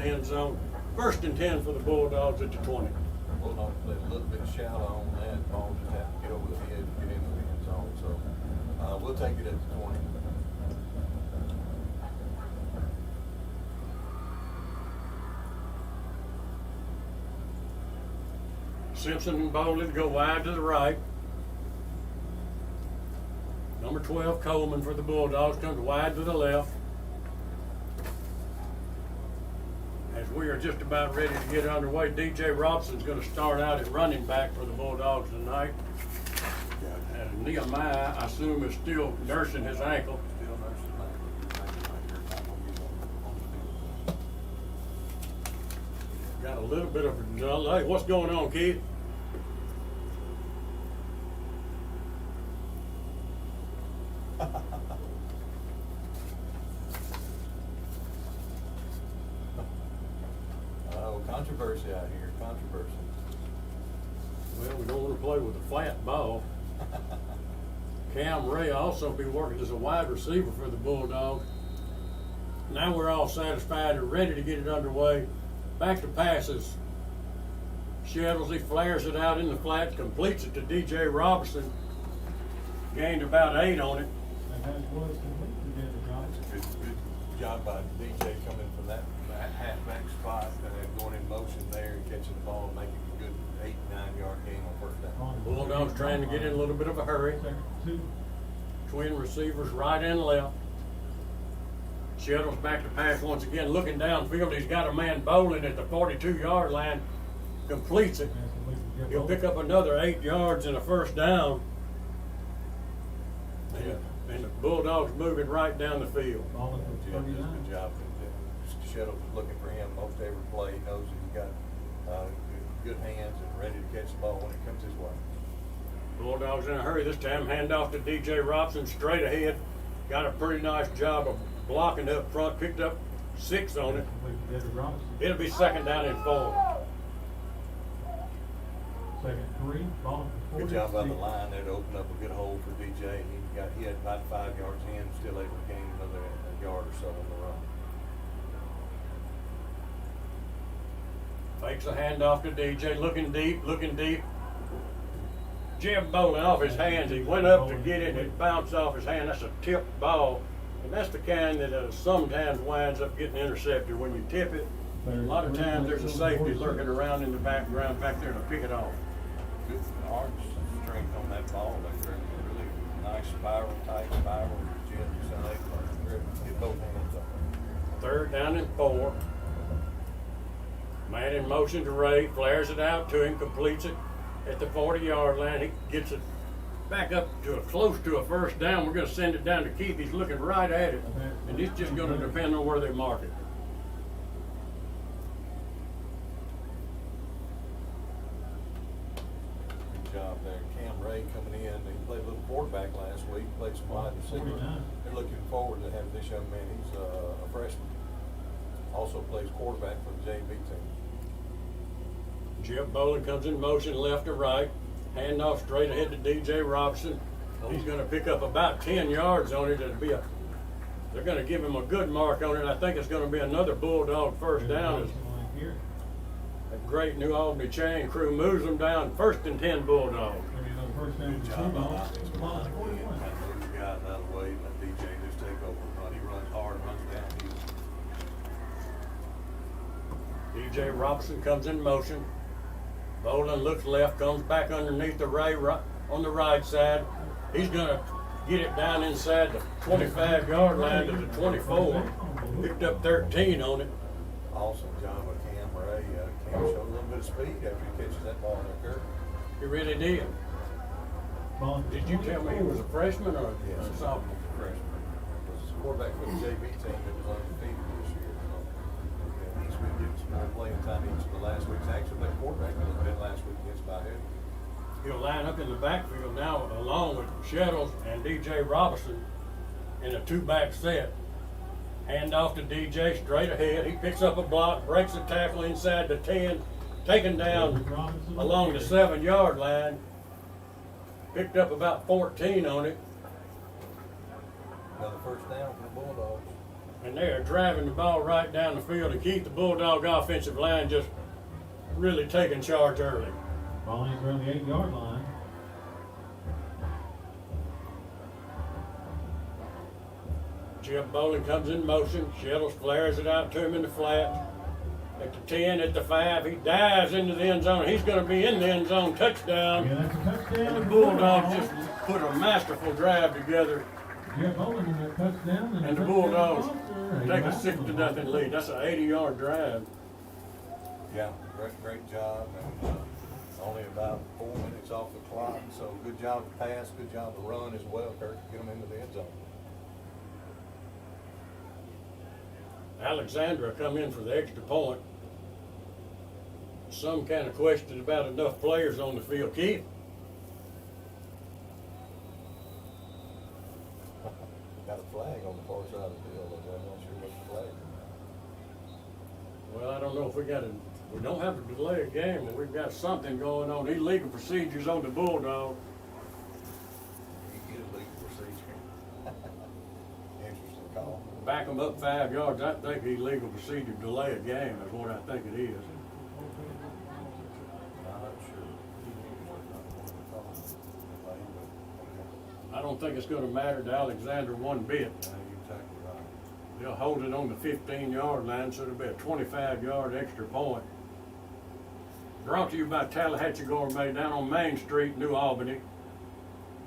the end zone. 1st and 10 for the Bulldogs at the 20. Bulldogs played a little bit shallow on that. Ball just had to get over the head and get into the end zone. So we'll take it at the 20. Simpson and Bowling go wide to the right. Number 12, Coleman for the Bulldogs, comes wide to the left. As we are just about ready to get underway, DJ Robson's going to start out at running back for the Bulldogs tonight. And Nehemiah, I assume, is still nursing his ankle. Still nursing ankle. Got a little bit of a delay. What's going on, Keith? Controversy out here, controversy. Well, we don't want to play with a flat ball. Cam Ray also be working as a wide receiver for the Bulldogs. Now we're all satisfied and ready to get it underway. Back to passes. Shettles, he flares it out in the flat, completes it to DJ Robinson. Gained about 8 on it. And that was complete together, John. It's a good job by DJ coming from that halfback spot and then going in motion there and catching the ball and making a good 8-9 yard gain on 1st down. Bulldogs trying to get in a little bit of a hurry. Second, 2. Twin receivers right and left. Shettles back to pass once again, looking downfield. He's got a man bowling at the 42-yard line. Completes it. He'll pick up another 8 yards and a 1st down. And the Bulldogs move it right down the field. Ball at the Jim does a 39. good job. Shettles is looking for him most every play. He knows he's got good hands and ready to catch the ball when it comes his way. Bulldogs in a hurry this time. Hand off to DJ Robson straight ahead. Got a pretty nice job of blocking up front. Picked up 6 on it. Complete together, Robinson. It'll be 2nd down and 4. Second, 3. Ball at the 40. Good job by the line there to open up a good hole for DJ. He had about 5 yards in, still able to gain another yard or so on the run. Fakes a handoff to DJ, looking deep. Jim Bowling off his hands. He went up to get it, and it bounced off his hand. That's a tipped ball. And that's the kind that sometimes winds up getting intercepted when you tip it. A lot of times there's a safety lurking around in the background back there to pick it off. Good arm strength on that ball. That's really nice tight spiral. Jim just able to get both hands up. 3rd down and 4. Man in motion to Ray, flares it out to him, completes it at the 40-yard line. He gets it back up to close to a 1st down. We're going to send it down to Keith. He's looking right at it, and it's just going to depend on where they mark it. Good job there. Cam Ray coming in. He played a little quarterback last week, played some wide receiver. 49. They're looking forward to having this young man. He's a freshman. Also plays quarterback for the JV team. Jeff Bowling comes in motion left to right. Hand off straight ahead to DJ Robson. He's going to pick up about 10 yards on it. They're going to give him a good mark on it. I think it's going to be another Bulldog 1st down. As a great New Albany chain crew moves them down. 1st and 10 Bulldogs. Good job on the offensive line again. Kind of move the guys out of the way and let DJ just take over and run. He runs hard, runs downhill. DJ Robson comes in motion. Bowling looks left, comes back underneath the Ray on the right side. He's going to get it down inside the 25-yard line to the 24. Picked up 13 on it. Awesome job by Cam Ray. Cam showed a little bit of speed after he catches that ball in the curve. He really did. Did you tell me he was a freshman or Yes, a sophomore? freshman. Was a quarterback for the JV team that was undefeated this year. So, yeah, he's been getting some more playing time each of the last weeks. Actually, that quarterback a little bit last week against Byhead. He'll line up in the backfield now along with Shettles and DJ Robinson in a 2-back set. Hand off to DJ straight ahead. He picks up a block, breaks a tackle inside the 10, taken down along the 7-yard line. Picked up about 14 on it. Another 1st down for the Bulldogs. And they are driving the ball right down the field to keep the Bulldog offensive line just really taking charge early. Ball is around the 8-yard line. Jeff Bowling comes in motion. Shettles flares it out to him in the flat. At the 10, at the 5, he dives into the end zone. He's going to be in the end zone. Touchdown. Yeah, that's a touchdown. And the Bulldogs just put a masterful drive together. Jeff Bowling in that touchdown. And the Bulldogs take a 6-0 lead. That's an 80-yard drive. Yeah, great job, and only about 4 minutes off the clock, so good job to pass, good job to run as well, Kirk, to get them into the end zone. Alexandra come in for the extra point. Some kind of question about enough players on the field. Keith? Got a flag on the far side of the field, I'm not sure what the flag is. Well, I don't know if we don't have to delay a game, but we've got something going on. Illegal procedures on the Bulldog. Illegal procedure. Interesting call. Back them up 5 yards. I think illegal procedure delay a game is what I think it is. I'm not sure. I don't think it's going to matter to Alexander one bit. You're exactly right. They'll hold it on the 15-yard line, so it'll be a 25-yard extra point. Brought to you by Tallahatchie Gourmet down on Main Street, New Albany.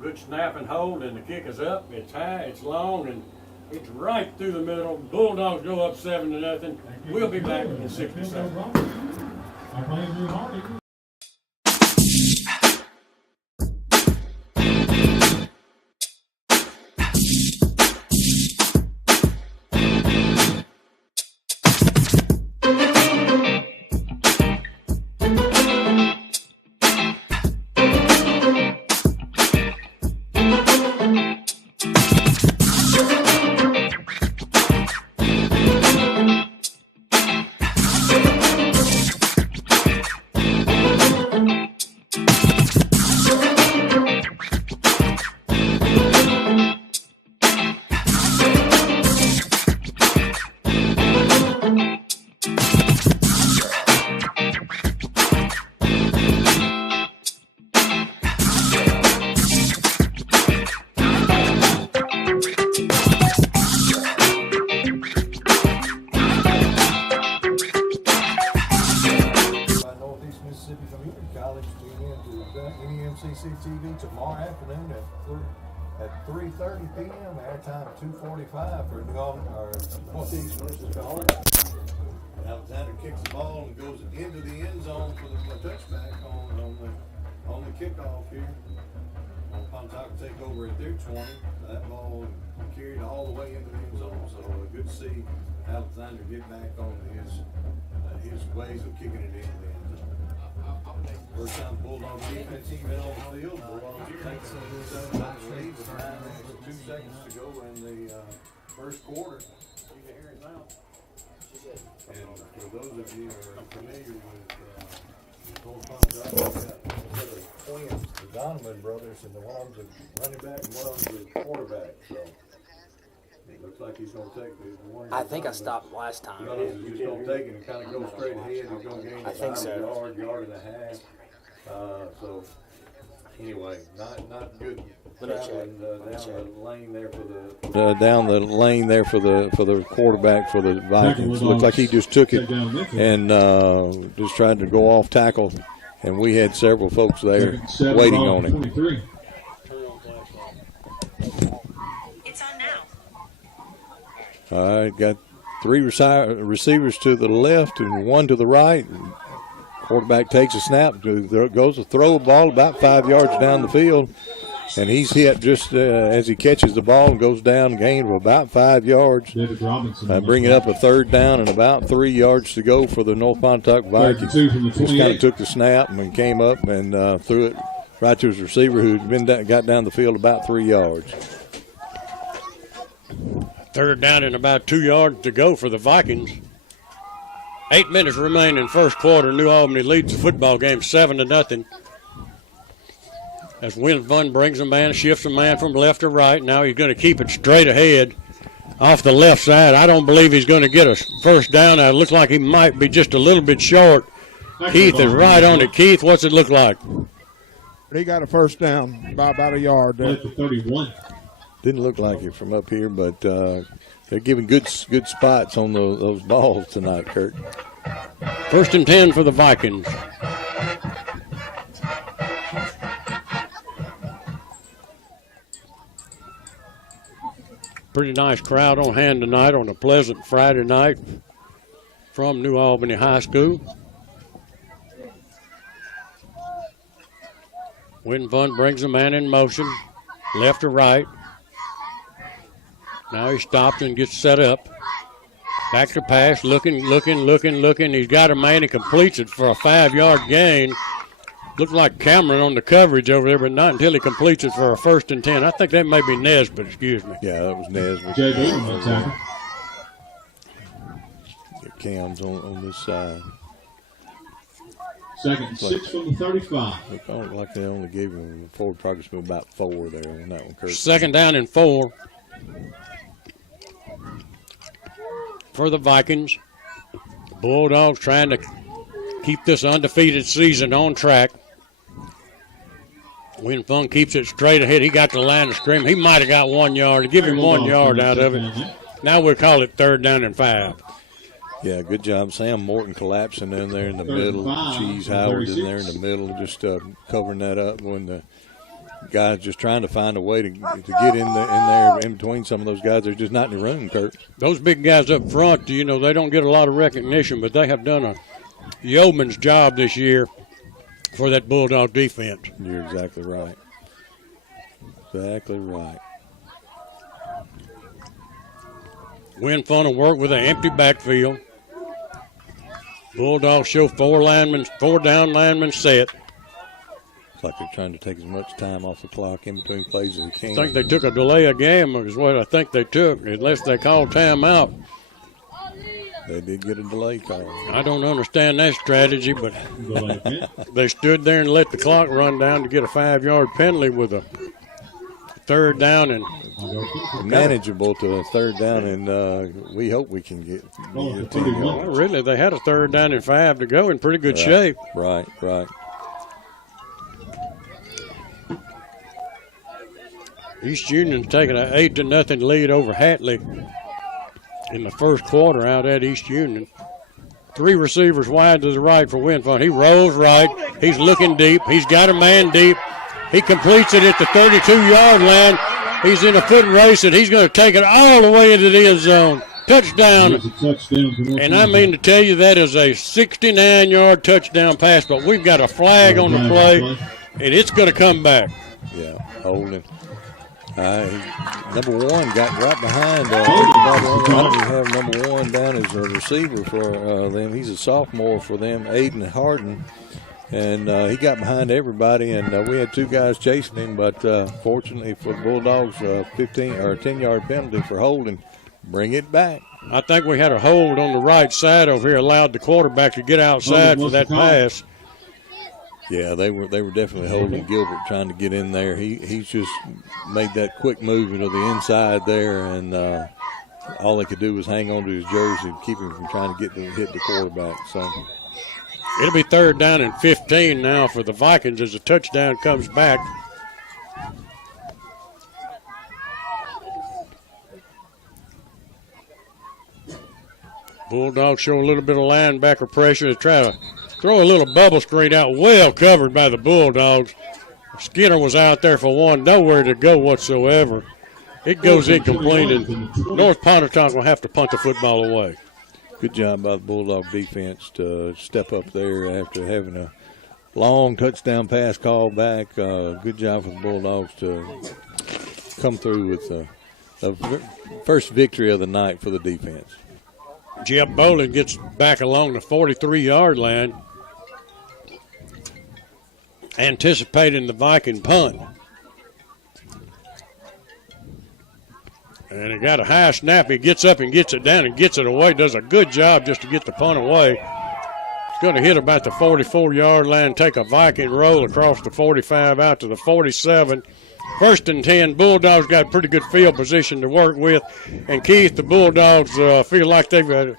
Good snap and hold, and the kick is up. It's high, it's long, and it's right through the middle. Bulldogs go up 7-0. We'll be back in 60 seconds. Our players do hard. TV tomorrow afternoon at 3:30 p.m. Airtime 2:45 for New Albany or Northeast versus Albany. Alexander kicks the ball and goes into the end zone for the touchback on the kickoff here. Pontotoc take over at their 20. That ball carried all the way into the end zone. So good to see Alexander get back on his ways of kicking it into the end zone. First time Bulldog defense even on the field. Bulldogs take the 7-0 lead with 2 seconds to go in the first quarter. And for those of you who are familiar with Pontotoc, the twins, the Donovan brothers, and one of them's a running back and one of them's a quarterback. So it looks like he's going to take the one. I think I stopped last time. No, he's just going to take it and kind of go straight ahead. He's going to gain about a yard and a half. So anyway, not good. Traveling down the lane there for the quarterback for the Vikings. Looked like he just took it and just tried to go off tackle, and we had several folks there waiting on him. It's on now. All right, got 3 receivers to the left and 1 to the right. Quarterback takes a snap, goes to throw a ball about 5 yards down the field, and he's hit just as he catches the ball and goes down, gain of about 5 yards. Bring it up a 3rd down and about 3 yards to go for the North Pontotoc Vikings. Just kind of took the snap and came up and threw it right to his receiver, who got down the field about 3 yards. 3rd down and about 2 yards to go for the Vikings. 8 minutes remain in first quarter. New Albany leads the football game 7-0. As Win Fun brings a man, shifts a man from left to right. Now he's going to keep it straight ahead. off the left side. I don't believe he's going to get a first down. It looks like he might be just a little bit short. Keith is right on it. Keith, what's it look like? He got a first down by about a yard there. 31. Didn't look like it from up here, but they're giving good spots on those balls tonight, Kurt. 1st and 10 for the Vikings. Pretty nice crowd on hand tonight on a pleasant Friday night from New Albany High School. Win Fun brings a man in motion, left to right. Now he stops and gets set up. Back to pass, looking. He's got a man, he completes it for a 5-yard gain. Looked like Cameron on the coverage over there, but not until he completes it for a 1st and 10. I think that may be Nesbitt, excuse me. Yeah, that was Nesbitt. JB on the tackle. Cam's on this side. 2nd and 6 from the 35. It looked like they only gave him a forward progress of about 4 there on that one, Kurt. 2nd down and 4 for the Vikings. The Bulldogs trying to keep this undefeated season on track. Win Fun keeps it straight ahead. He got the line of scrimmage. He might have got 1 yard. Give him 1 yard out of it. Now we'll call it 3rd down and 5. Yeah, good job. Sam Morton collapsing in there in the middle. Cheese Howard in there in the middle, just covering that up when the guys just trying to find a way to get in there in between some of those guys. They're just not in the room, Kurt. Those big guys up front, they don't get a lot of recognition, but they have done a yeoman's job this year for that Bulldog defense. You're exactly right. Exactly right. Win Fun will work with an empty backfield. Bulldogs show 4 down linemen set. It's like they're trying to take as much time off the clock in between plays as they can. I think they took a delay of game is what I think they took, unless they called timeout. They did get a delay call. I don't understand that strategy, but they stood there and let the clock run down to get a 5-yard penalty with a 3rd down and manageable to a 3rd down, and we hope we can get a 10 well, yards. really, they had a 3rd down and 5 to go in pretty good shape. Right. East Union's taking an 8-0 lead over Hatley in the first quarter out at East Union. 3 receivers wide to the right for Win Fun. He rolls right. He's looking deep. He's got a man deep. He completes it at the 32-yard line. He's in a foot race, and he's going to take it all the way into the end zone. Touchdown. And I mean to tell you, that is a 69-yard touchdown pass, but we've got a flag on the play, and it's going to come back. Yeah, holding. Number 1 got right behind. We have number 1 down as a receiver for them. He's a sophomore for them, Aiden Harden. And he got behind everybody, and we had 2 guys chasing him. But fortunately for the Bulldogs, 15 or 10-yard penalty for holding. Bring it back. I think we had a hold on the right side over here, allowed the quarterback to get outside for that pass. Yeah, they were definitely holding Gilbert, trying to get in there. He's just made that quick move into the inside there, and all they could do was hang on to his jersey and keep him from trying to hit the quarterback. So it'll be 3rd down and 15 now for the Vikings as the touchdown comes back. Bulldogs show a little bit of linebacker pressure to try to throw a little bubble screen out, well covered by the Bulldogs. Skinner was out there for one, nowhere to go whatsoever. It goes incomplete, and North Pontotoc will have to punt the football away. Good job by the Bulldog defense to step up there after having a long touchdown pass called back. Good job for the Bulldogs to come through with the first victory of the night for the defense. Jeff Bolin gets back along the 43-yard line, anticipating the Viking punt. And he got a high snap. He gets up and gets it down and gets it away. Does a good job just to get the punt away. It's going to hit about the 44-yard line, take a Viking roll across the 45 out to the 47. First and 10. Bulldogs got pretty good field position to work with. And Keith, the Bulldogs feel like it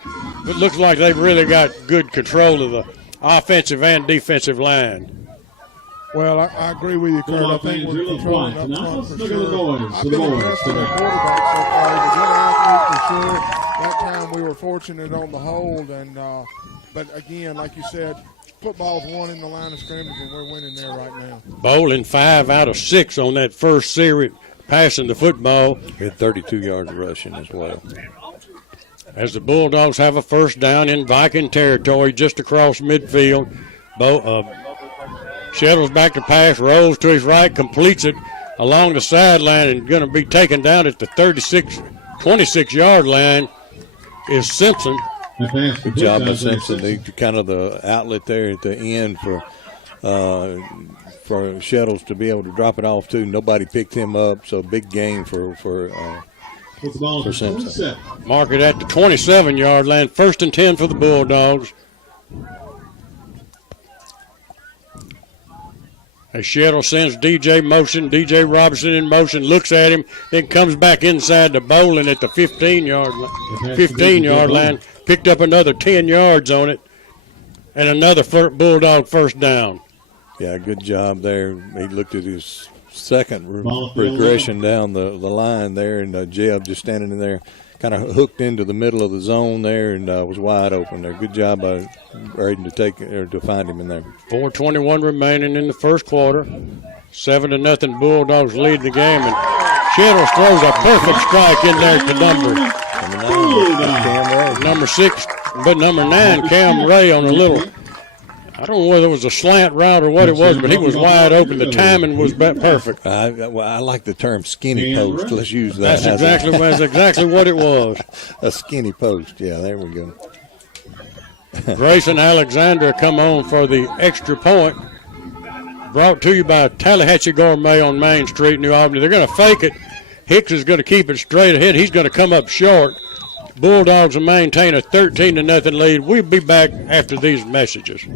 looks like they've really got good control of the offensive and defensive line. Well, I agree with you, Kurt. I think we're controlling up front for sure. I've been impressed with the quarterback so far. He's a good athlete for sure. That time we were fortunate on the hold, and but again, like you said, football's won in the line of scrimmage, and we're winning there right now. Bowling 5 out of 6 on that first series, passing the football. He had 32 yards rushing as well. As the Bulldogs have a first down in Viking territory just across midfield. Shettles back to pass, rolls to his right, completes it along the sideline, and going to be taken down at the 26-yard line is Simpson. Good job by Simpson. They kind of the outlet there at the end for Shettles to be able to drop it off to. Nobody picked him up, so big gain for Simpson. Mark it at the 27-yard line. First and 10 for the Bulldogs. As Shettle sends DJ motion, DJ Robinson in motion, looks at him, then comes back inside the Bowling at the 15-yard line. Picked up another 10 yards on it, and another Bulldog first down. Yeah, good job there. He looked at his second regression down the line there, and Jeb just standing in there, kind of hooked into the middle of the zone there, and was wide open there. Good job by Braden to find him in there. 4:21 remaining in the first quarter. 7-0 Bulldogs lead the game, and Shettles throws a perfect strike in there to number 6, but number 9, Cam Ray, on a little. I don't know whether it was a slant route or what it was, but he was wide open. The timing was perfect. I like the term skinny post. Let's use that. That's exactly what it was. A skinny post. Yeah, there we go. Grayson Alexander come on for the extra point. Brought to you by Tallahatchie Gourmet on Main Street, New Albany. They're going to fake it. Hicks is going to keep it straight ahead. He's going to come up short. Bulldogs will maintain a 13-0 lead. We'll be back after these messages.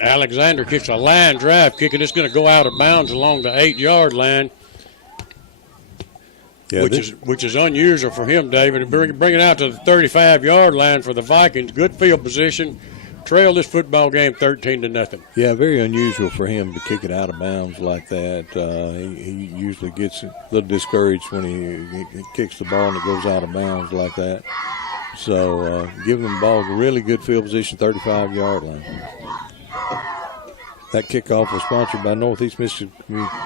Alexander kicks a line drive kick, and it's going to go out of bounds along the 8-yard line, which is unusual for him, David. Bring it out to the 35-yard line for the Vikings. Good field position. Trail this football game 13-0. Yeah, very unusual for him to kick it out of bounds like that. He usually gets a little discouraged when he kicks the ball and it goes out of bounds like that. So giving them the ball a really good field position, 35-yard line. That kickoff was sponsored by Northeast Mississippi. It's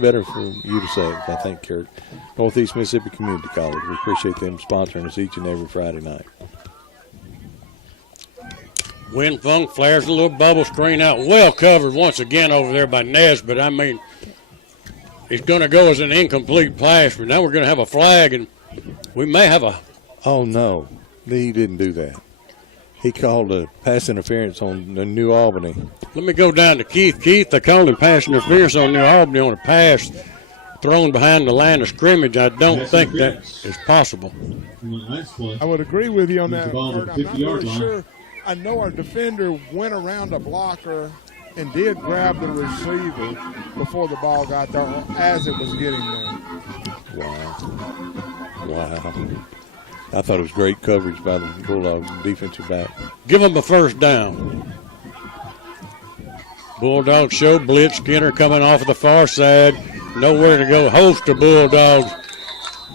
better for you to say it, I think, Kurt. Northeast Mississippi Community College. We appreciate them sponsoring us each and every Friday night. Win Funk flares a little bubble screen out. Well covered once again over there by Nesbitt. I mean, it's going to go as an incomplete pass, but now we're going to have a flag, and we may have a. Oh, no. He didn't do that. He called a pass interference on New Albany. Let me go down to Keith. Keith, they called him pass interference on New Albany on a pass thrown behind the line of scrimmage. I don't think that is possible. I would agree with you on that, Kurt. I'm not really sure. I know our defender went around a blocker and did grab the receiver before the ball got there as it was getting there. Wow. I thought it was great coverage by the Bulldogs defensive back. Give them a first down. Bulldogs show blitz. Skinner coming off of the far side. Nowhere to go. Host of Bulldogs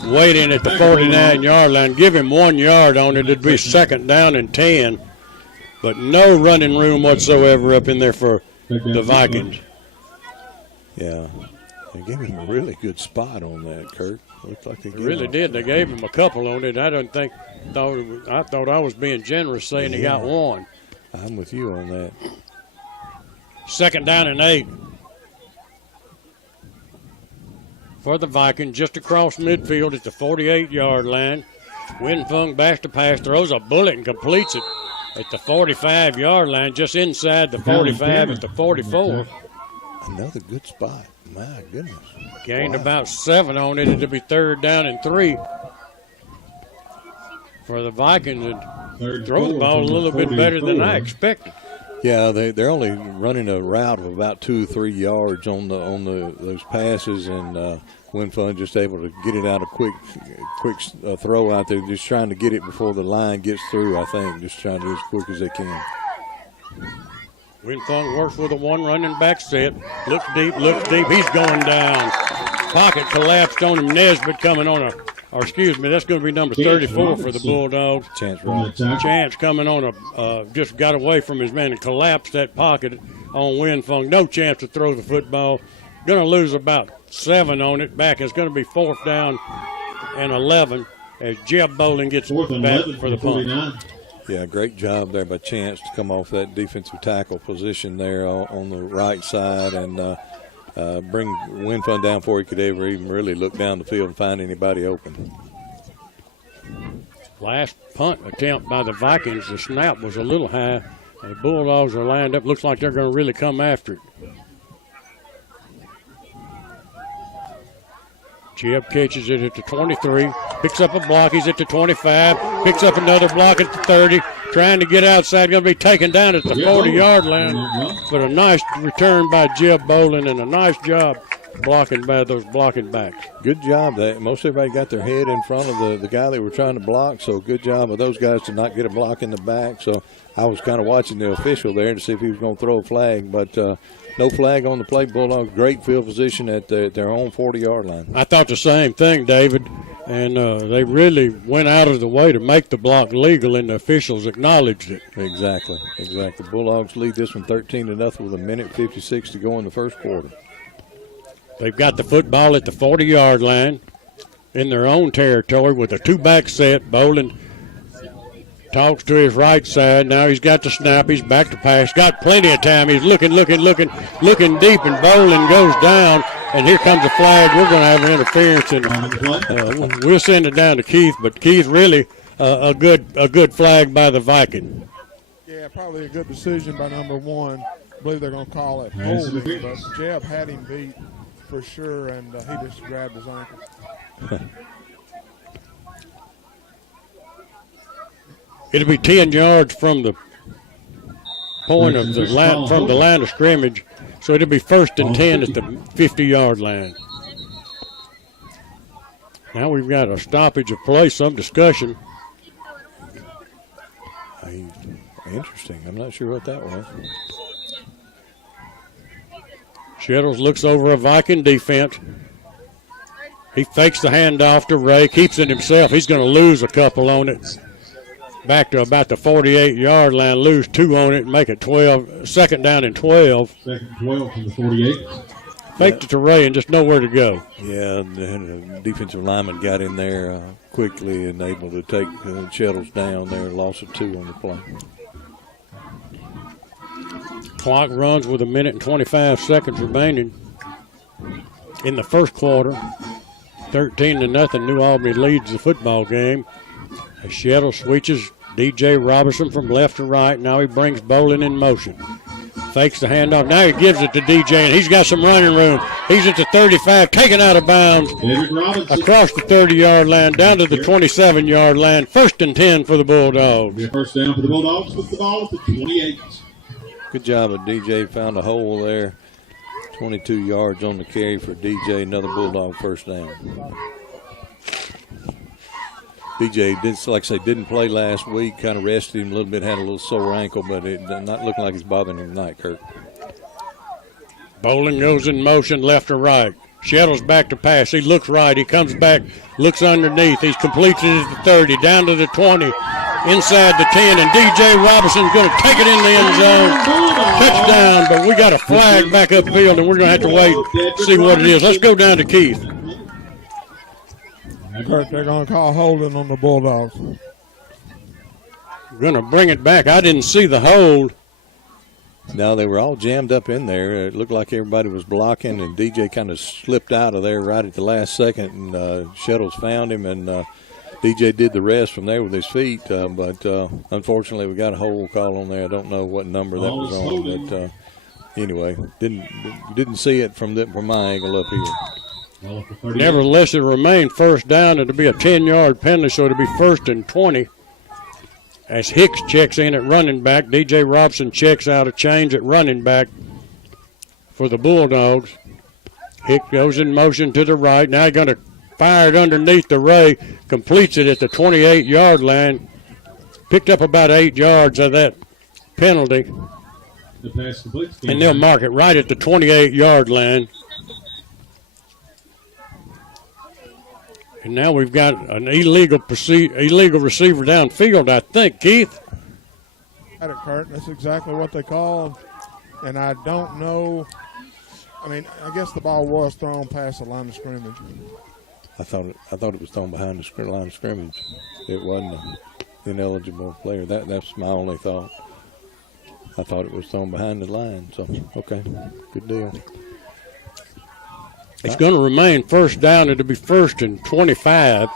waiting at the 49-yard line. Give him 1 yard on it. It'd be second down and 10. But no running room whatsoever up in there for the Vikings. Yeah. They gave him a really good spot on that, Kurt. Looked like they really did. They gave him a couple on it. I thought I was being generous saying he got one. I'm with you on that. Second down and 8 for the Vikings, just across midfield at the 48-yard line. Winfung backs to pass, throws a bullet and completes it at the 45-yard line, just inside the 45 at the 44. Another good spot. My goodness. Gained about 7 on it. It'll be third down and 3 for the Vikings. And throw the ball a little bit better than I expected. Yeah, they're only running a route of about 2 or 3 yards on those passes, and Winfun just able to get it out a quick throw out there, just trying to get it before the line gets through. I think just trying to do as quick as they can. Winfung works with a 1 running back set. Looks deep. He's going down. Pocket collapsed on him. Nesbitt coming on that's going to be number 34 for the Bulldogs. Chance coming on just got away from his man and collapsed that pocket on Winfung. No chance to throw the football. Going to lose about 7 on it. Back. It's going to be 4th down and 11 as Jeb Bowling gets back for the punt. Yeah, great job there by Chance to come off that defensive tackle position there on the right side and bring Winfun down before he could ever even really look down the field and find anybody open. Last punt attempt by the Vikings, the snap was a little high. The Bulldogs are lined up. Looks like they're going to really come after it. Jeb catches it at the 23, picks up a block. He's at the 25, picks up another block at the 30, trying to get outside. Going to be taken down at the 40-yard line. But a nice return by Jeb Bowling and a nice job blocking by those blocking backs. Good job. Most everybody got their head in front of the guy they were trying to block, so good job of those guys to not get a block in the back. So I was kind of watching the official there to see if he was going to throw a flag, but no flag on the play. Bulldogs, great field position at their own 40-yard line. I thought the same thing, David, and they really went out of the way to make the block legal, and the officials acknowledged it. Exactly. Bulldogs lead this one 13-0 with 1:56 to go in the first quarter. They've got the football at the 40-yard line in their own territory with a 2-back set. Bowling talks to his right side. Now he's got the snap. He's back to pass. Got plenty of time. He's looking deep, and Bowling goes down. And here comes a flag. We're going to have an interference, and we'll send it down to Keith. But Keith, really a good flag by the Viking. Yeah, probably a good decision by number 1. I believe they're going to call it holding, but Jeb had him beat for sure, and he just grabbed his ankle. It'll be 10 yards from the point of the line, from the line of scrimmage, so it'll be 1st and 10 at the 50-yard line. Now we've got a stoppage of play, some discussion. Interesting. I'm not sure what that was. Shettles looks over a Viking defense. He fakes the handoff to Ray, keeps it himself. He's going to lose a couple on it. Back to about the 48-yard line, lose 2 on it, and make it 12. Second down and 12. Second 12 from the 48. Faked it to Ray and just nowhere to go. Yeah, the defensive lineman got in there quickly and able to take Shettles down there. Loss of 2 on the play. Clock runs with 1 minute and 25 seconds remaining in the first quarter. 13-0. New Albany leads the football game. As Shettle switches DJ Robertson from left to right. Now he brings Bowling in motion. Fakes the handoff. Now he gives it to DJ, and he's got some running room. He's at the 35, taken out of bounds across the 30-yard line, down to the 27-yard line. 1st and 10 for the Bulldogs. First down for the Bulldogs with the ball at the 28. Good job of DJ. Found a hole there. 22 yards on the carry for DJ. Another Bulldog first down. DJ did, like I say, didn't play last week. Kind of rested him a little bit, had a little sore ankle, but it not looking like it's bothering him tonight, Kurt. Bowling goes in motion, left or right. Shettles back to pass. He looks right. He comes back, looks underneath. He's completes it at the 30, down to the 20, inside the 10, and DJ Robinson's going to take it in the end zone. Touchdown, but we got a flag back upfield, and we're going to have to wait to see what it is. Let's go down to Keith. Kurt, they're going to call holding on the Bulldogs. Going to bring it back. I didn't see the hold. No, they were all jammed up in there. It looked like everybody was blocking, and DJ kind of slipped out of there right at the last second, and Shettles found him, and DJ did the rest from there with his feet. But unfortunately, we got a hold call on there. I don't know what number that was on, but anyway, didn't see it from my angle up here. Nevertheless, it remained first down. It'll be a 10-yard penalty, so it'll be 1st and 20. As Hicks checks in at running back, DJ Robson checks out a change at running back for the Bulldogs. Hicks goes in motion to the right. Now he's going to fire it underneath the ray, completes it at the 28-yard line. Picked up about 8 yards of that penalty. And they'll mark it right at the 28-yard line. And now we've got an illegal receiver downfield, I think, Keith. Got it, Kurt. That's exactly what they called. And I don't know. I mean, I guess the ball was thrown past the line of scrimmage. I thought it was thrown behind the line of scrimmage. It wasn't an ineligible player. That's my only thought. I thought it was thrown behind the line. So, okay, good deal. It's going to remain first down. It'll be 1st and 25.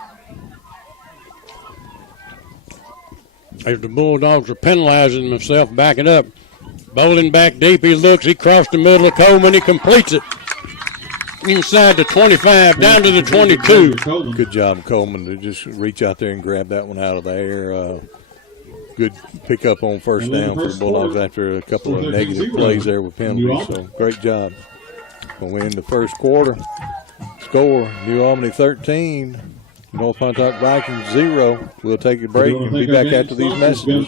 As the Bulldogs are penalizing themselves, backing up. Bowling back deep. He looks. He crossed the middle of Coleman. He completes it. Inside the 25, down to the 22. Good job, Coleman, to just reach out there and grab that one out of the air. Good pickup on first down for the Bulldogs after a couple of negative plays there with penalties. So great job. We'll win the first quarter. Score, New Albany 13, North Pontotoc Vikings 0. We'll take a break and be back after these messages.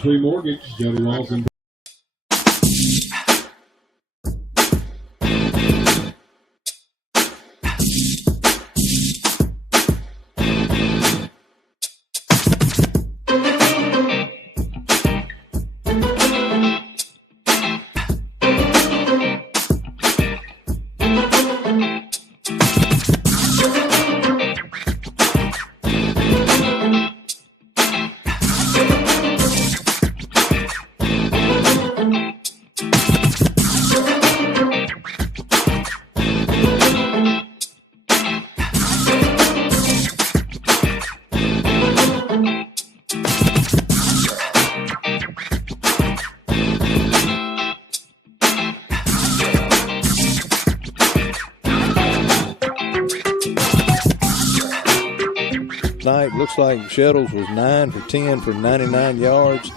Looks like Shettles was 9 for 10 for 99 yards,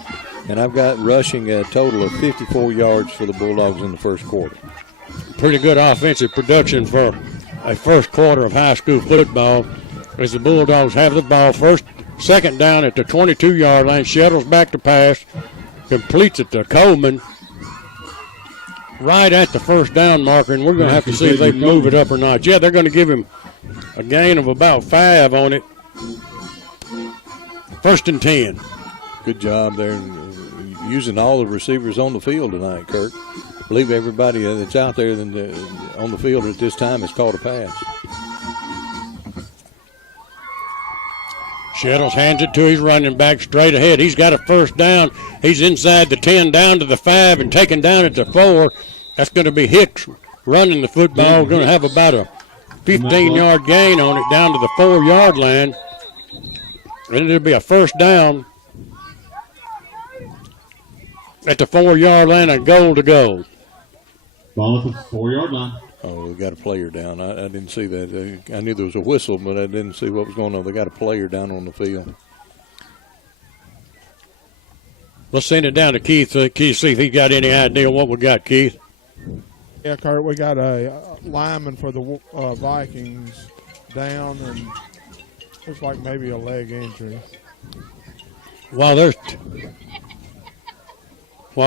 and I've got rushing a total of 54 yards for the Bulldogs in the first quarter. Pretty good offensive production for a first quarter of high school football as the Bulldogs have the ball. Second down at the 22-yard line. Shettles back to pass, completes it to Coleman right at the first down marker, and we're going to have to see if they move it up or not. Yeah, they're going to give him a gain of about 5 on it. 1st and 10. Good job there using all the receivers on the field tonight, Kurt. I believe everybody that's out there on the field at this time has caught a pass. Shettles hands it to his running back straight ahead. He's got a first down. He's inside the 10, down to the 5, and taken down at the 4. That's going to be Hicks running the football. We're going to have about a 15-yard gain on it down to the 4-yard line. And it'll be a first down at the 4-yard line, and goal to go. Ball at the 4-yard line. Oh, we got a player down. I didn't see that. I knew there was a whistle, but I didn't see what was going on. They got a player down on the field. Let's send it down to Keith. Keith, see if he got any idea what we got, Keith. Yeah, Kurt, we got a lineman for the Vikings down, and looks like maybe a leg injury. While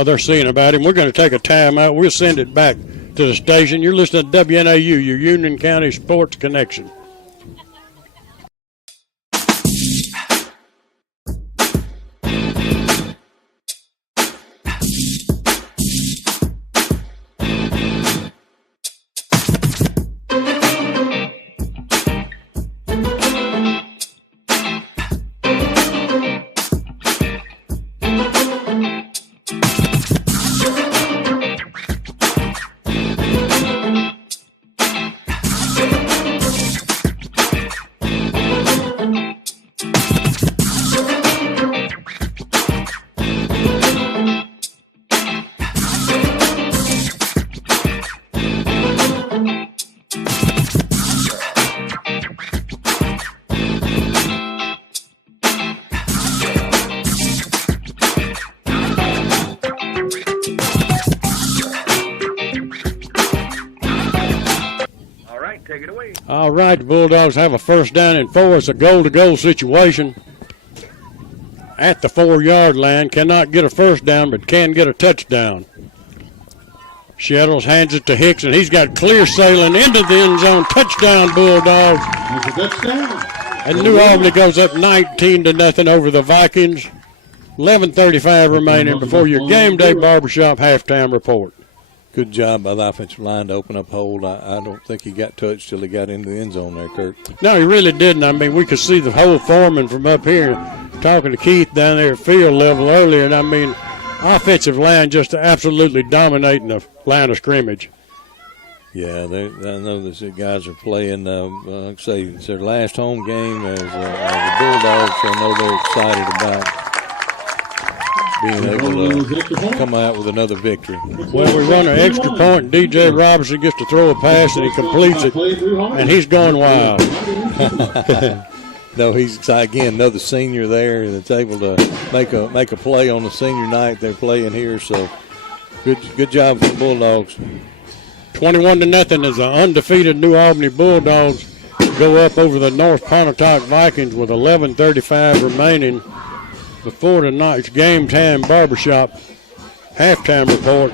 they're seeing about him, we're going to take a timeout. We'll send it back to the station. You're listening to WNAU, your Union County Sports Connection. All right, the Bulldogs have a first down and 4. It's a goal-to-goal situation at the 4-yard line. Cannot get a first down, but can get a touchdown. Shettles hands it to Hicks, and he's got clear sailing into the end zone. Touchdown, Bulldogs. And New Albany goes up 19-0 over the Vikings. 11:35 remaining before your game day barbershop halftime report. Good job by the offensive line to open up hold. I don't think he got touched till he got into the end zone there, Kirk. No, he really didn't. I mean, we could see the whole foreman from up here talking to Keith down there at field level earlier, and I mean, offensive line just absolutely dominating the line of scrimmage. Yeah, I know these guys are playing, like I say, it's their last home game as the Bulldogs, so I know they're excited about being able to come out with another victory. Well, we run an extra point, and D.J. Robinson gets to throw a pass, and he completes it, and he's going wild. No, he's excited. Again, another senior there that's able to make a play on the senior night they're playing here, so good job for the Bulldogs. 21-0 as the undefeated New Albany Bulldogs go up over the North Pontotoc Vikings with 11:35 remaining before tonight's game time barbershop halftime report.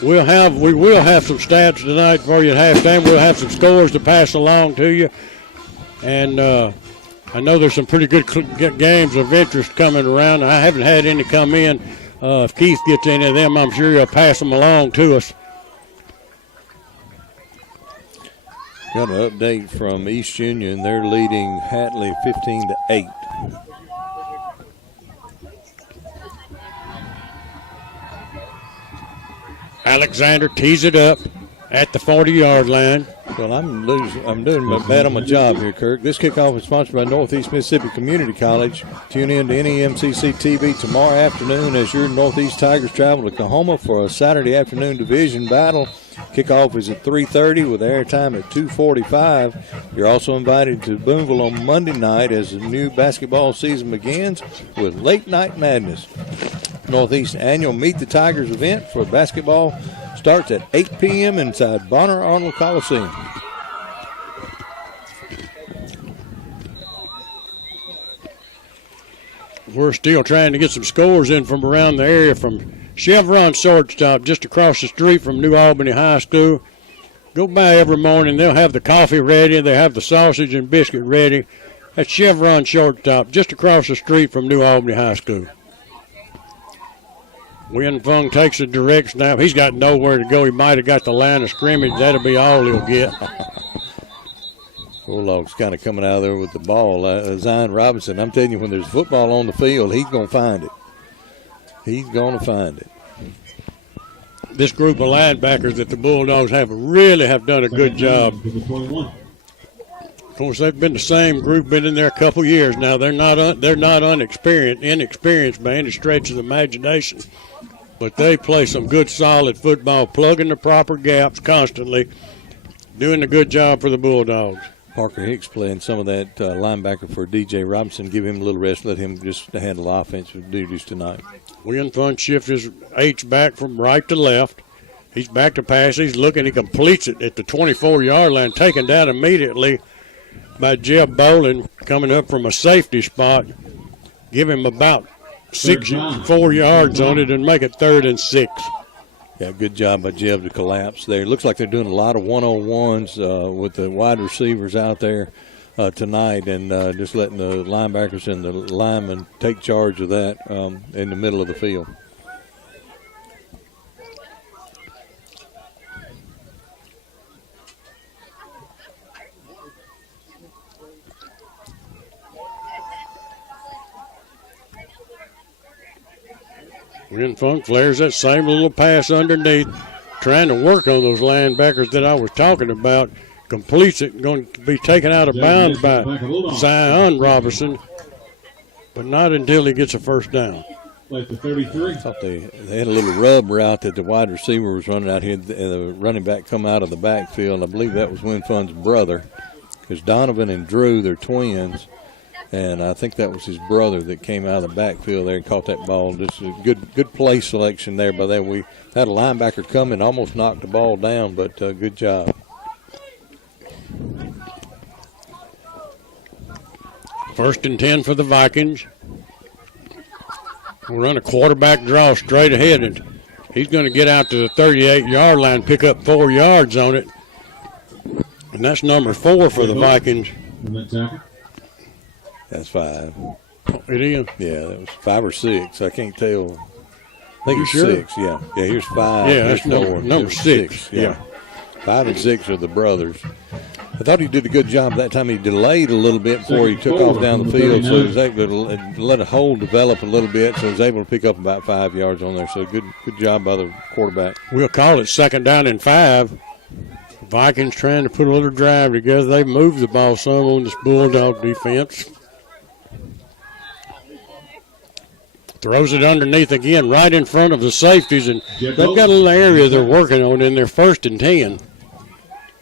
We will have some stats tonight for you at halftime. We'll have some scores to pass along to you, and I know there's some pretty good games of interest coming around. I haven't had any come in. If Keith gets any of them, I'm sure he'll pass them along to us. Got an update from East Union. They're leading Hatley 15-8. Alexander tees it up at the 40-yard line. Well, I'm doing bad on my job here, Kirk. This kickoff is sponsored by Northeast Mississippi Community College. Tune in to NEMCC TV tomorrow afternoon as your Northeast Tigers travel to Coahoma for a Saturday afternoon division battle. Kickoff is at 3:30 with airtime at 2:45. You're also invited to Boonville on Monday night as the new basketball season begins with Late Night Madness. Northeast annual Meet the Tigers event for basketball starts at 8 p.m. inside Bonner Arnold Coliseum. We're still trying to get some scores in from around the area from Chevron Shortstop just across the street from New Albany High School. Go by every morning. They'll have the coffee ready. They have the sausage and biscuit ready. That's Chevron Shortstop just across the street from New Albany High School. Win Fung takes a direct snap. He's got nowhere to go. He might have got the line of scrimmage. That'll be all he'll get. Bulldogs kind of coming out of there with the ball. Zion Robinson, I'm telling you, when there's football on the field, he's going to find it. He's going to find it. This group of linebackers that the Bulldogs really have done a good job. Of course, they've been the same group, been in there a couple years now. They're not inexperienced by any stretch of the imagination. But they play some good, solid football, plugging the proper gaps constantly, doing a good job for the Bulldogs. Parker Hicks playing some of that linebacker for D.J. Robinson. Give him a little rest. Let him just handle offensive duties tonight. Win Fun shifts his H back from right to left. He's back to pass. He's looking. He completes it at the 24-yard line, taken down immediately by Jeb Bowling coming up from a safety spot. Give him about 4 yards on it and make it 3rd and 6. Yeah, good job by Jeb to collapse there. Looks like they're doing a lot of one-on-ones with the wide receivers out there tonight, and just letting the linebackers and the linemen take charge of that in the middle of the field. Win Funk flares that same little pass underneath, trying to work on those linebackers that I was talking about. Completes it, going to be taken out of bounds by Zion Robertson, but not until he gets a first down. Play for 33. I thought they had a little rub route that the wide receiver was running out here, and the running back come out of the backfield. I believe that was Win Funk's brother, because Donovan and Drew, they're twins. And I think that was his brother that came out of the backfield there and caught that ball. Just a good play selection there by them. We had a linebacker come and almost knocked the ball down, but good job. First and 10 for the Vikings. We'll run a quarterback draw straight ahead, and he's going to get out to the 38-yard line, pick up 4 yards on it. And that's number 4 for the Vikings. That's 5. It is? Yeah, that was 5 or 6. I can't tell. I think it's sure? 6, yeah. Yeah, here's 5. Yeah, here's that's 4. number 6. Yeah. 5 and 6 are the brothers. I thought he did a good job that time. He delayed a little bit before he took off down the field, so he was able to let a hole develop a little bit, so he was able to pick up about 5 yards on there. So good job by the quarterback. We'll call it 2nd down and 5. Vikings trying to put a little drive together. They moved the ball some on this Bulldog defense. Throws it underneath again, right in front of the safeties, and they've got a little area they're working on in their 1st and 10.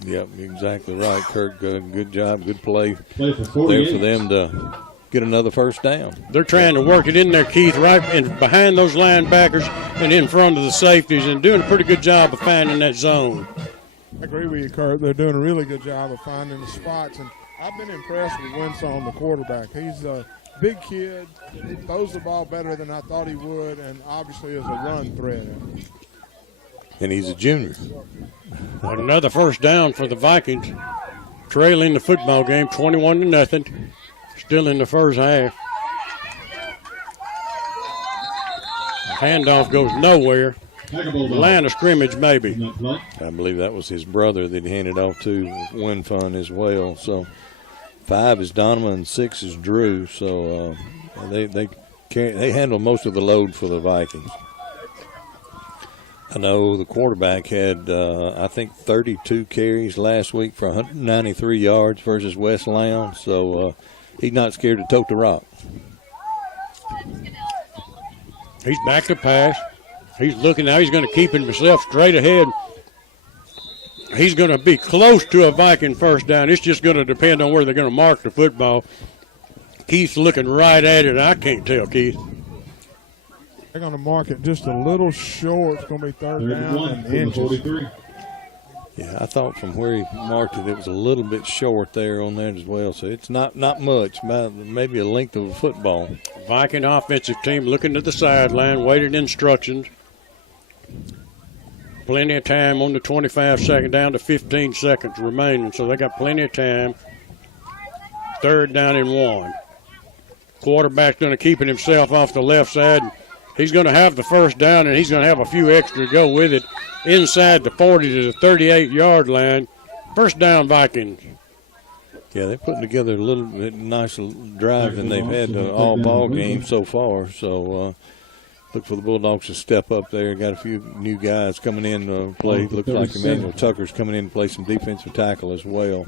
Yep, exactly right, Kirk. Good job, good play Play for there 48. for them to get another first down. They're trying to work it in there, Keith, right in behind those linebackers and in front of the safeties, and doing a pretty good job of finding that zone. I agree with you, Kurt. They're doing a really good job of finding the spots, and I've been impressed with Winston, the quarterback. He's a big kid. He throws the ball better than I thought he would, and obviously is a run threat. And he's a junior. Another first down for the Vikings, trailing the football game 21-0. Still in the first half. Handoff goes nowhere. Line of scrimmage, maybe. I believe that was his brother that he handed off to Win Fun as well. So 5 is Donovan and 6 is Drew. So they handle most of the load for the Vikings. I know the quarterback had, I think, 32 carries last week for 193 yards versus West Lowndes. So he's not scared to tote the rock. He's back to pass. He's looking now. He's going to keep himself straight ahead. He's going to be close to a Viking first down. It's just going to depend on where they're going to mark the football. Keith's looking right at it. I can't tell, Keith. They're going to mark it just a little short. It's going to be 3rd down and inches. 43. Yeah, I thought from where he marked it, it was a little bit short there on that as well. So it's not much, about maybe a length of a football. Viking offensive team looking to the sideline, waiting instructions. Plenty of time on the 25-second, down to 15 seconds remaining, so they got plenty of time. 3rd down and 1. Quarterback's going to keep it himself off the left side. He's going to have the first down, and he's going to have a few extra to go with it inside the 40 to the 38-yard line. First down, Vikings. Yeah, they're putting together a little bit nice drive than they've had all ball game so far. So look for the Bulldogs to step up there. Got a few new guys coming in to play. Looks like Emmanuel Tucker's coming in to play some defensive tackle as well.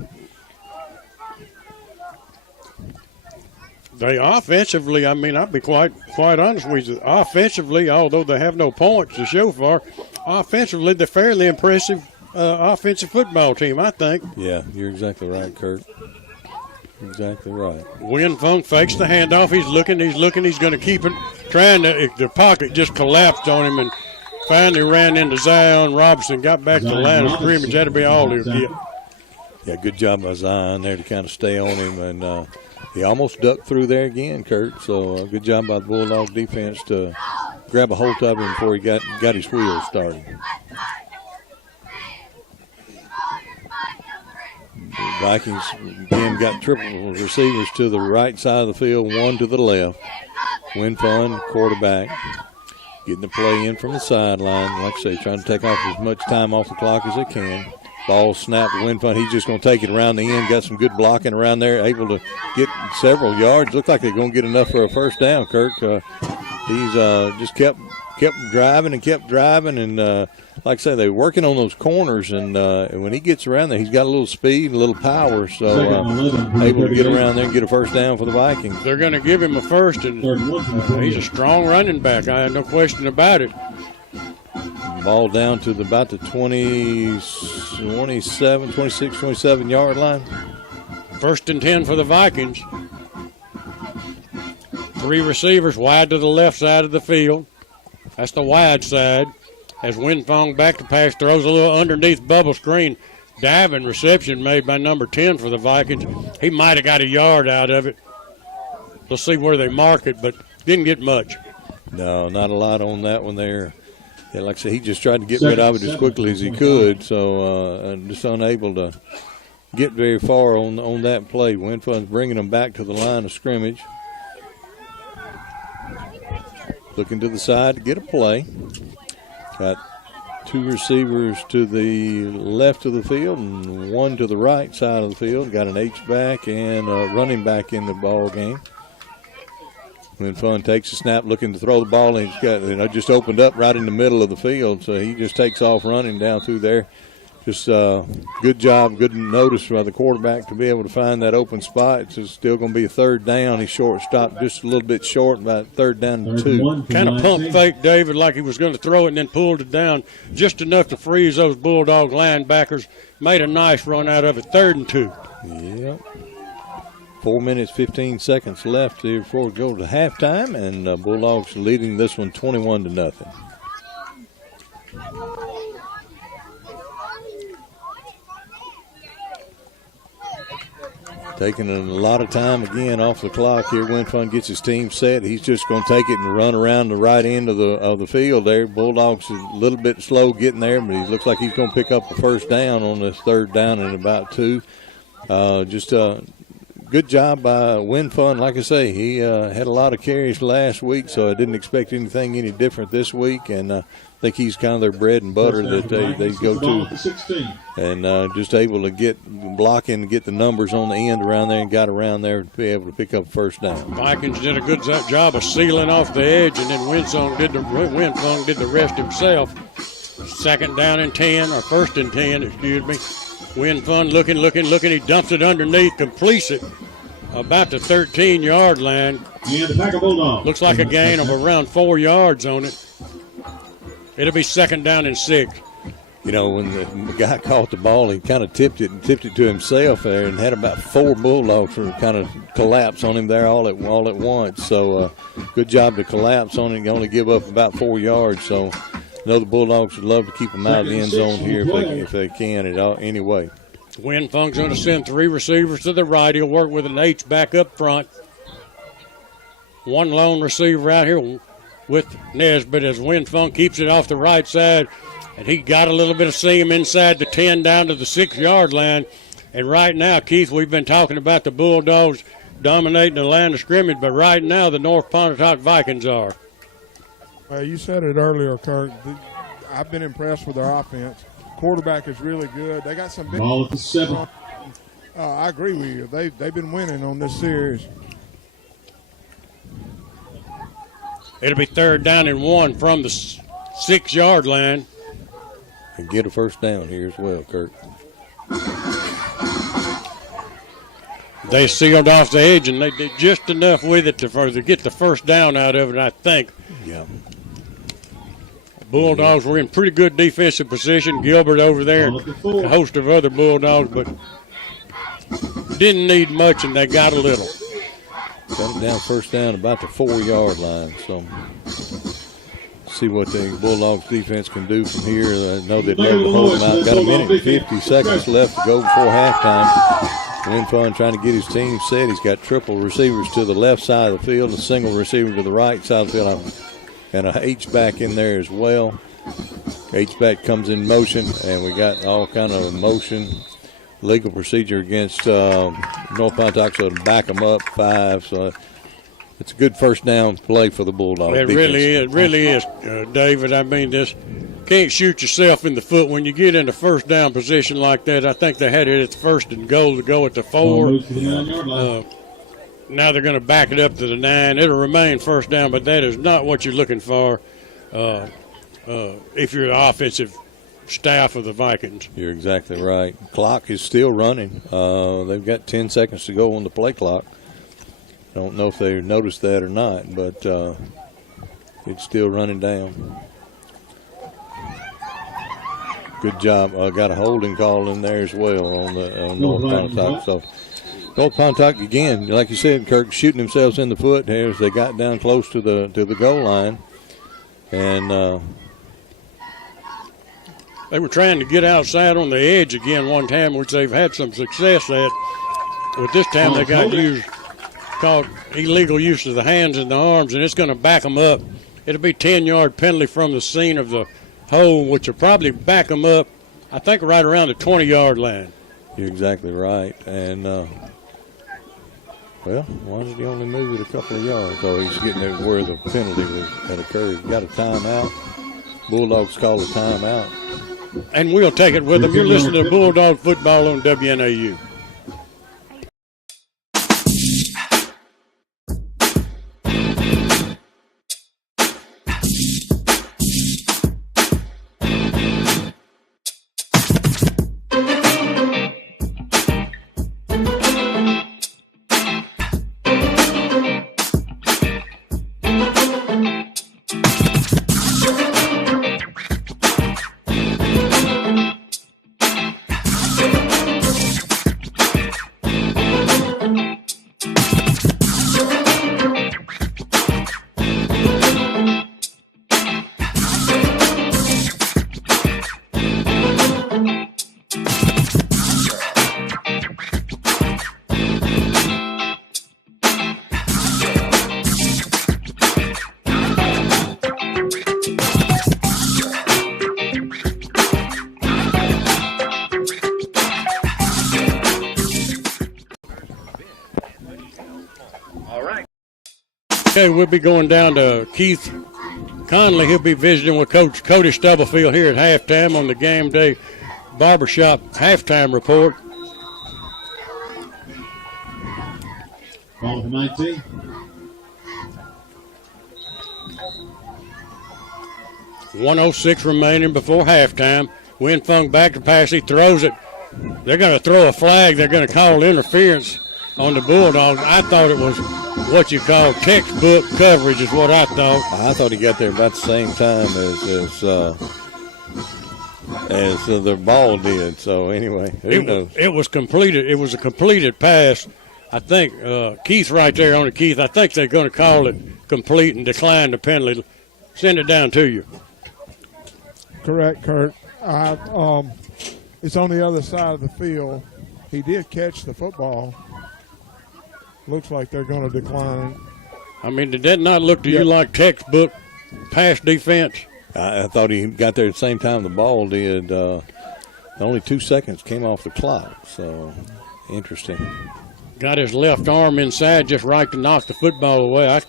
They offensively, I mean, I'll be quite honest with you. Offensively, although they have no points to show for, offensively they're fairly impressive offensive football team, I think. Yeah, you're exactly right, Kurt. Exactly right. Win Funk fakes the handoff. He's looking. He's going to keep it. The pocket just collapsed on him and finally ran into Zion Robinson. Got back to the line of scrimmage. That'll be all he'll get. Yeah, good job by Zion there to kind of stay on him, and he almost ducked through there again, Kurt. So good job by the Bulldog defense to grab a hold of him before he got his wheels started. The Vikings again got triple receivers to the right side of the field, one to the left. Win Fun, quarterback, getting the play in from the sideline. Like I say, trying to take off as much time off the clock as they can. Ball snapped to Win Fun. He's just going to take it around the end. Got some good blocking around there. Able to get several yards. Looked like they're going to get enough for a first down, Kirk. He's just kept driving. And like I say, they're working on those corners. And when he gets around there, he's got a little speed and a little power. So able to get around there and get a first down for the Vikings. They're going to give him a first, and he's a strong running back. I have no question about it. Ball down to about the 26-27 yard line. 1st and 10 for the Vikings. 3 receivers wide to the left side of the field. That's the wide side. As Winfong back to pass, throws a little underneath bubble screen. Diving reception made by number 10 for the Vikings. He might have got a yard out of it. We'll see where they mark it, but didn't get much. No, not a lot on that one there. Yeah, like I said, he just tried to get rid of it as quickly as he could, so just unable to get very far on that play. Winfun's bringing them back to the line of scrimmage. Looking to the side to get a play. Got 2 receivers to the left of the field and 1 to the right side of the field. Got an H-back and a running back in the ball game. Winfun takes a snap, looking to throw the ball, and he's got just opened up right in the middle of the field, so he just takes off running down through there. Just good job, good notice by the quarterback to be able to find that open spot. It's still going to be a 3rd down. He stopped just a little bit short, about 3rd down and 2. Kind of pump fake David like he was going to throw it and then pulled it down just enough to freeze those Bulldog linebackers. Made a nice run out of it, 3rd and 2. Yep. 4 minutes, 15 seconds left here before we go to halftime, and Bulldogs leading this one 21-0. Taking a lot of time again off the clock here. Winfun gets his team set. He's just going to take it and run around the right end of the field there. Bulldogs is a little bit slow getting there, but he looks like he's going to pick up a first down on this 3rd down and about 2. Good job by Winfun. Like I say, he had a lot of carries last week, so I didn't expect anything any different this week. And I think he's kind of their bread and butter that they go to. And just able to get blocking, get the numbers on the end around there, and got around there to be able to pick up first down. Vikings did a good job of sealing off the edge, and then Winfung did the rest himself. 2nd down and 10, or 1st and 10, excuse me. Winfun looking. He dumps it underneath, completes it about the 13-yard line. Looks like a gain of around 4 yards on it. It'll be 2nd down and 6. You know, when the guy caught the ball, he kind of tipped it to himself there, and had about 4 Bulldogs kind of collapse on him there all at once. So good job to collapse on it and only give up about 4 yards. So I know the Bulldogs would love to keep them out of the end zone here if they can anyway. Winfung's going to send 3 receivers to the right. He'll work with an H back up front. 1 lone receiver out here with Nesbitt as Winfung keeps it off the right side. And he got a little bit of seam inside the 10 down to the 6-yard line. And right now, Keith, we've been talking about the Bulldogs dominating the line of scrimmage, but right now the North Pontotoc Vikings are. Well, you said it earlier, Kurt. I've been impressed with their offense. Quarterback is really good. They got some big. Ball at the 7. I agree with you. They've been winning on this series. It'll be 3rd down and 1 from the 6-yard line. And get a first down here as well, Kurt. They sealed off the edge, and they did just enough with it to get the first down out of it, I think. Yeah. Bulldogs were in pretty good defensive position. Gilbert over there and a host of other Bulldogs, but didn't need much, and they got a little. Got it down first down about the 4-yard line. So See what the Bulldogs defense can do from here. I know they'd love to hold them out. Got a minute and 50 seconds left to go before halftime. Win Fun trying to get his team set. He's got triple receivers to the left side of the field, a single receiver to the right side of the field, and a H-back in there as well. H-back comes in motion, and we got all kind of motion. Legal procedure against North Pontotoc, so to back them up 5. So it's a good first down play for the Bulldogs. It really is, David. I mean, this can't shoot yourself in the foot when you get in a first down position like that. I think they had it at the 1st and goal to go at the 4. Now they're going to back it up to the 9. It'll remain first down, but that is not what you're looking for if you're the offensive staff of the Vikings. You're exactly right. Clock is still running. They've got 10 seconds to go on the play clock. I don't know if they noticed that or not, but it's still running down. Good job. Got a holding call in there as well on North Pontotoc. So North Pontotoc again, like you said, Kirk, shooting themselves in the foot here as they got down close to the goal line, and they were trying to get outside on the edge again one time, which they've had some success at. But this time they got called illegal use of the hands and the arms, and it's going to back them up. It'll be 10-yard penalty from the scene of the hole, which will probably back them up, I think, right around the 20-yard line. You're exactly right. And, well, why did he only move it a couple of yards? Oh, he's getting it where the penalty had occurred. Got a timeout. Bulldogs call a timeout. And we'll take it with them. You're listening to Bulldog Football on WNAU. Okay, we'll be going down to Keith Conley. He'll be visiting with Coach Cody Stubblefield here at halftime on the Game Day Barbershop halftime report. Ball to 19. .106 remaining before halftime. Win Fung back to pass. He throws it. They're going to throw a flag. They're going to call interference on the Bulldogs. I thought it was what you call textbook coverage is what I thought. I thought he got there about the same time as their ball did. So anyway, who knows? It was completed. It was a completed pass. I think Keith right there on it. Keith, I think they're going to call it complete and decline the penalty. Send it down to you. Correct, Kurt. It's on the other side of the field. He did catch the football. Looks like they're going to decline. I mean, did that not look to you like textbook pass defense? I thought he got there at the same time the ball did. Only 2 seconds came off the clock, so interesting. Got his left arm inside just right to knock the football away. A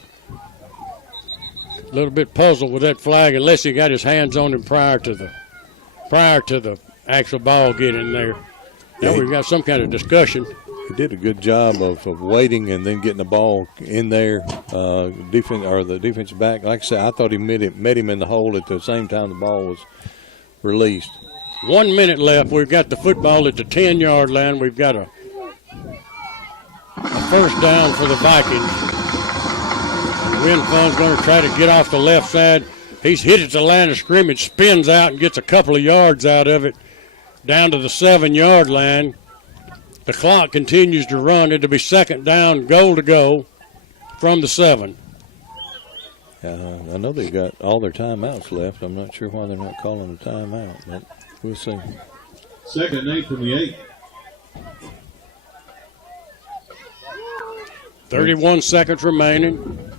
little bit puzzled with that flag, unless he got his hands on him prior to the actual ball getting there. Now we've got some kind of discussion. He did a good job of waiting and then getting the ball in there. The defensive back, like I said, I thought he met him in the hole at the same time the ball was released. 1 minute left. We've got the football at the 10-yard line. We've got a first down for the Vikings. Win Fun's going to try to get off the left side. He's hit at the line of scrimmage, spins out and gets a couple of yards out of it down to the 7-yard line. The clock continues to run. It'll be second down, goal to go from the 7. I know they've got all their timeouts left. I'm not sure why they're not calling a timeout, but we'll see. 2nd and 8 from the 8. 31 seconds remaining.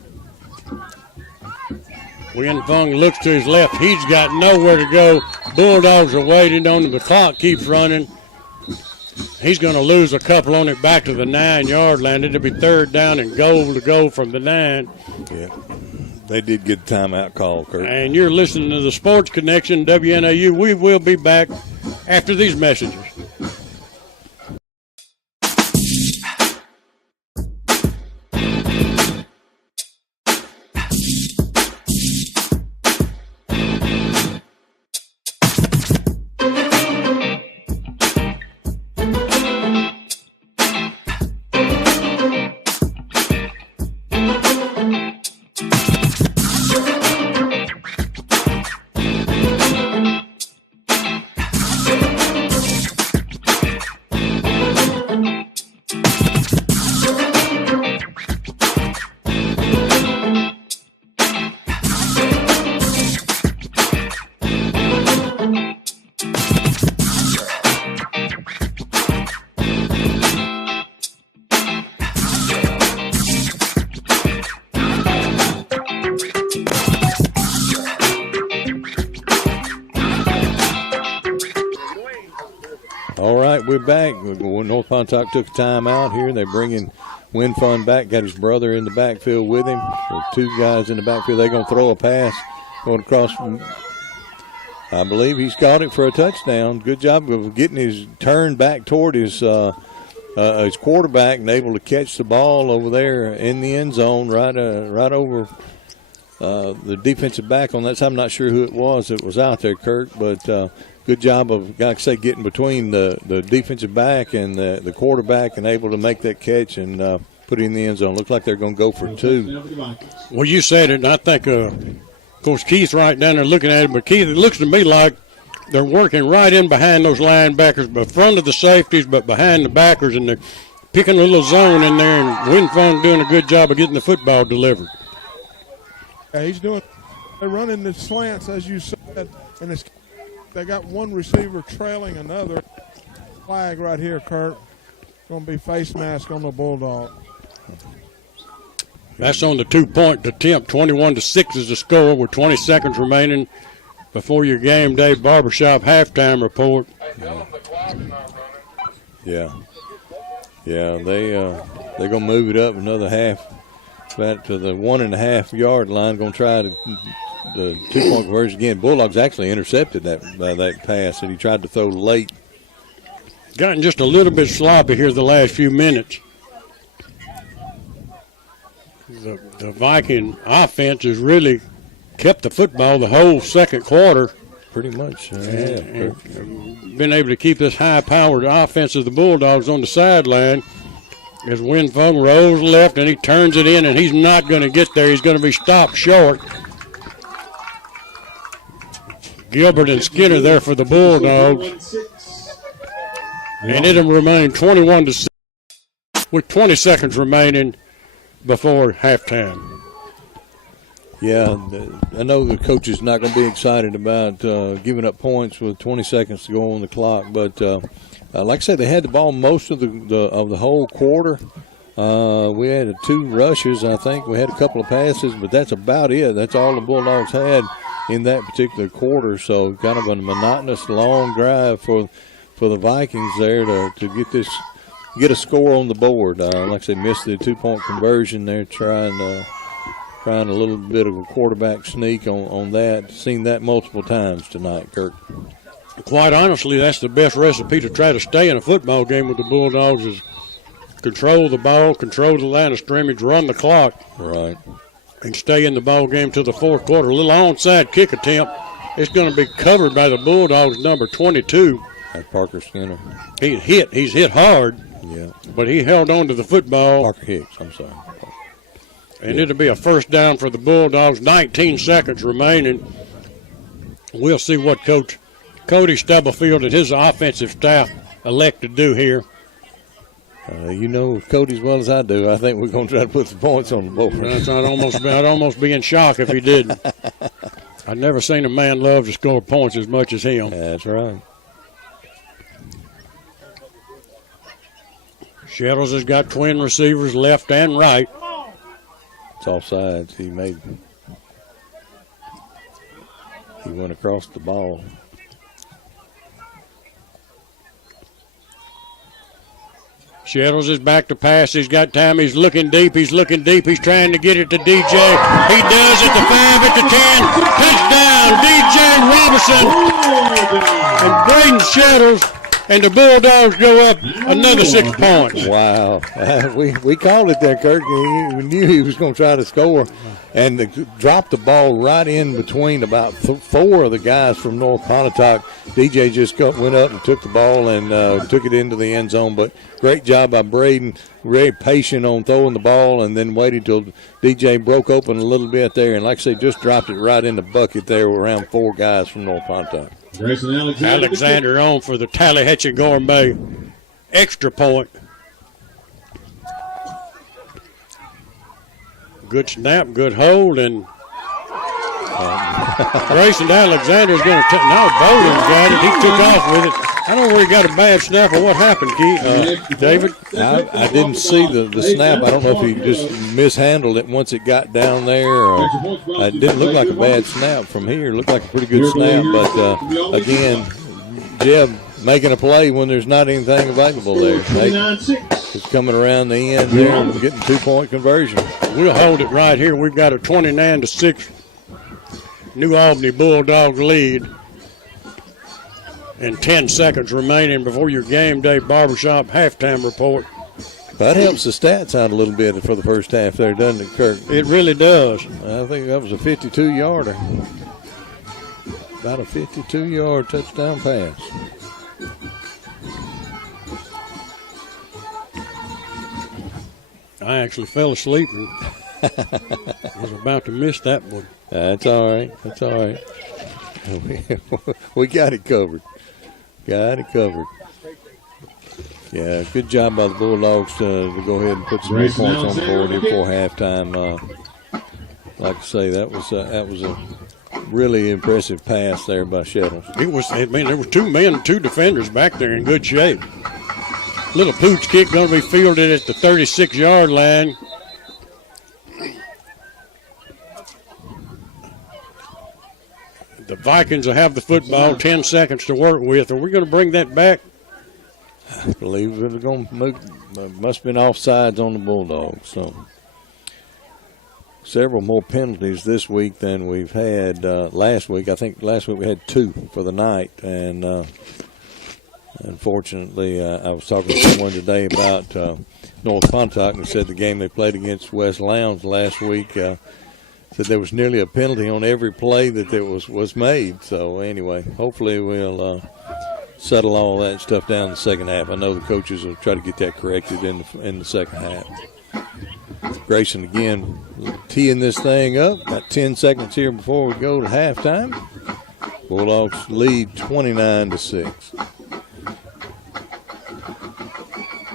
Win Fung looks to his left. He's got nowhere to go. Bulldogs are waiting on him. The clock keeps running. He's going to lose a couple on it back to the 9-yard line. It'll be 3rd down and goal to go from the 9. Yeah, they did get a timeout call, Kurt. And you're listening to the Sports Connection, WNAU. We will be back after these messages. We're back. North Pontotoc took a timeout here. They bring in Win Fun back. Got his brother in the backfield with him. So 2 guys in the backfield. They're going to throw a pass going across. I believe he's caught it for a touchdown. Good job of getting his turn back toward his quarterback and able to catch the ball over there in the end zone right over the defensive back on that side. I'm not sure who it was that was out there, Kirk, but good job of, like I say, getting between the defensive back and the quarterback and able to make that catch and put it in the end zone. Looks like they're going to go for 2. Well, you said it, and I think, of course, Keith's right down there looking at it, but Keith, it looks to me like they're working right in behind those linebackers, but front of the safeties, but behind the backers, and they're picking a little zone in there, and Win Fun doing a good job of getting the football delivered. Yeah, they're running the slants, as you said, and they got one receiver trailing another. Flag right here, Kurt. Going to be face mask on the Bulldog. That's on the 2-point attempt. 21-6 is the score with 20 seconds remaining before your game day barbershop halftime report. Yeah, they're going to move it up another half, back to the 1.5-yard line. Going to try the 2-point conversion again. Bulldogs actually intercepted that pass that he tried to throw late. Gotten just a little bit sloppy here the last few minutes. The Viking offense has really kept the football the whole second quarter. Pretty much. Been able to keep this high-powered offense of the Bulldogs on the sideline as Win Fung rolls left and he turns it in, and he's not going to get there. He's going to be stopped short. Gilbert and Skinner there for the Bulldogs. And it'll remain 21-6 with 20 seconds remaining before halftime. Yeah, I know the coach is not going to be excited about giving up points with 20 seconds to go on the clock, but like I said, they had the ball most of the whole quarter. We had 2 rushes, I think. We had a couple of passes, but that's about it. That's all the Bulldogs had in that particular quarter. So kind of a monotonous long drive for the Vikings there to get a score on the board. Like I said, missed the 2-point conversion there, trying a little bit of a quarterback sneak on that. Seen that multiple times tonight, Kirk. Quite honestly, that's the best recipe to try to stay in a football game with the Bulldogs is control the ball, control the line of scrimmage, run the clock. Right. And stay in the ball game to the fourth quarter. A little onside kick attempt. It's going to be covered by the Bulldogs, number 22. That's Parker Skinner. He's hit hard. Yeah. But he held on to the football. Parker Hicks, I'm sorry. And it'll be a first down for the Bulldogs. 19 seconds remaining. We'll see what Coach Cody Stubblefield and his offensive staff elect to do here. You know Cody as well as I do. I think we're going to try to put some points on the board. I'd almost be in shock if he didn't. I've never seen a man love to score points as much as him. That's right. Shettles has got twin receivers left and right. It's offsides. He went across the ball. Shettles is back to pass. He's got time. He's looking deep. He's trying to get it to DJ. He does at the 5, at the 10. Touchdown, DJ Robinson. And Braden Shettles and the Bulldogs go up another 6 points. Wow. We called it there, Kirk. We knew he was going to try to score. And dropped the ball right in between about 4 of the guys from North Pontotoc. DJ just went up and took the ball and took it into the end zone. But great job by Braden. Very patient on throwing the ball and then waited till DJ broke open a little bit there. And like I say, just dropped it right in the bucket there around 4 guys from North Pontotoc. Alexander on for the Tallahatchie Gourmet extra point. Good snap, good hold, and Grayson Alexander's going to take. Now Bowden got it. He took off with it. I don't know where he got a bad snap or what happened, Keith. David? I didn't see the snap. I don't know if he just mishandled it once it got down there. Or it didn't look like a bad snap from here. It looked like a pretty good snap. But, again, Jeb making a play when there's not anything available there. It's coming around the end there and getting 2-point conversion. We'll hold it right here. We've got a 29-6 New Albany Bulldogs lead. And 10 seconds remaining before your game day barbershop halftime report. That helps the stats out a little bit for the first half there, doesn't it, Kirk? It really does. I think that was a 52-yarder. About a 52-yard touchdown pass. I actually fell asleep and was about to miss that one. That's all right. That's all right. We got it covered. Got it covered. Yeah, good job by the Bulldogs to go ahead and put some more points on the board here before halftime. Like I say, that was a really impressive pass there by Shettles. It was. I mean, there were 2 men, 2 defenders back there in good shape. Little pooch kick going to be fielded at the 36-yard line. The Vikings will have the football, 10 seconds to work with. Are we going to bring that back? I believe it's going to move. Must have been offsides on the Bulldogs. So several more penalties this week than we've had last week. I think last week we had 2 for the night. And unfortunately, I was talking to someone today about North Pontotoc and said the game they played against West Lowndes last week said there was nearly a penalty on every play that there was made. So anyway, hopefully we'll settle all that stuff down in the second half. I know the coaches will try to get that corrected in the second half. Grayson again teeing this thing up. About 10 seconds here before we go to halftime. Bulldogs lead 29-6.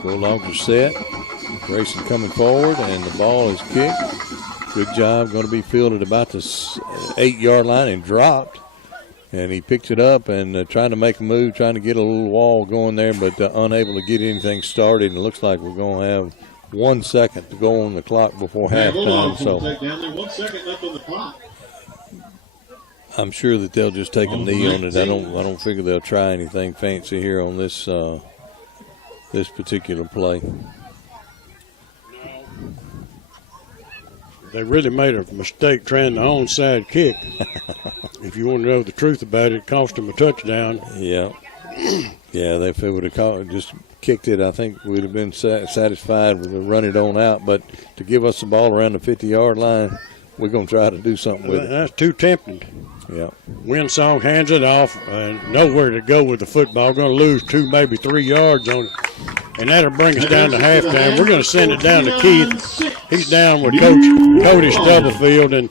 Bulldogs are set. Grayson coming forward, and the ball is kicked. Good job. Going to be fielded about the 8-yard line and dropped. And he picked it up and trying to make a move, trying to get a little wall going there, but unable to get anything started. And it looks like we're going to have 1 second to go on the clock before halftime. So 1 second left on the clock. I'm sure that they'll just take a knee on it. I don't figure they'll try anything fancy here on this this particular play. They really made a mistake trying the onside kick. If you want to know the truth about it, it cost them a touchdown. Yeah. Yeah, if they would have just kicked it, I think we'd have been satisfied with the run it on out. But to give us the ball around the 50-yard line, we're going to try to do something with it. That's too tempting. Yeah. Winsong hands it off, and nowhere to go with the football. Going to lose 2, maybe 3 yards on it. And that'll bring us down to halftime. We're going to send it down to Keith. He's down with Coach Cody Stubblefield. And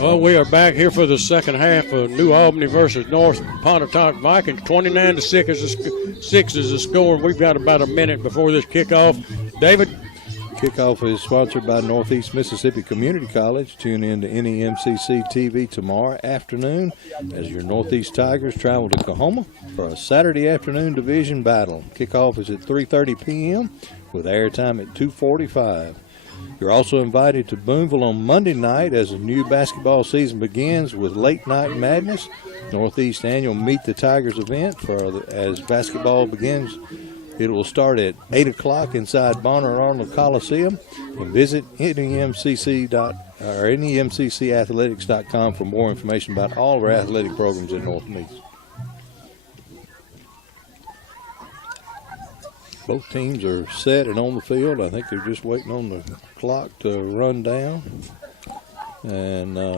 Well, we are back here for the second half of New Albany versus North Pontotoc Vikings. 29-6 is the score. We've got about a minute before this kickoff. David? Kickoff is sponsored by Northeast Mississippi Community College. Tune in to NEMCC TV tomorrow afternoon as your Northeast Tigers travel to Coahoma for a Saturday afternoon division battle. Kickoff is at 3:30 p.m. with airtime at 2:45. You're also invited to Boonville on Monday night as the new basketball season begins with Late Night Madness, Northeast annual Meet the Tigers event. As basketball begins, it will start at 8 o'clock inside Bonner Arnold Coliseum. And visit NEMCCathletics.com for more information about all of our athletic programs in North Meads. Both teams are set and on the field. I think they're just waiting on the clock to run down. And they are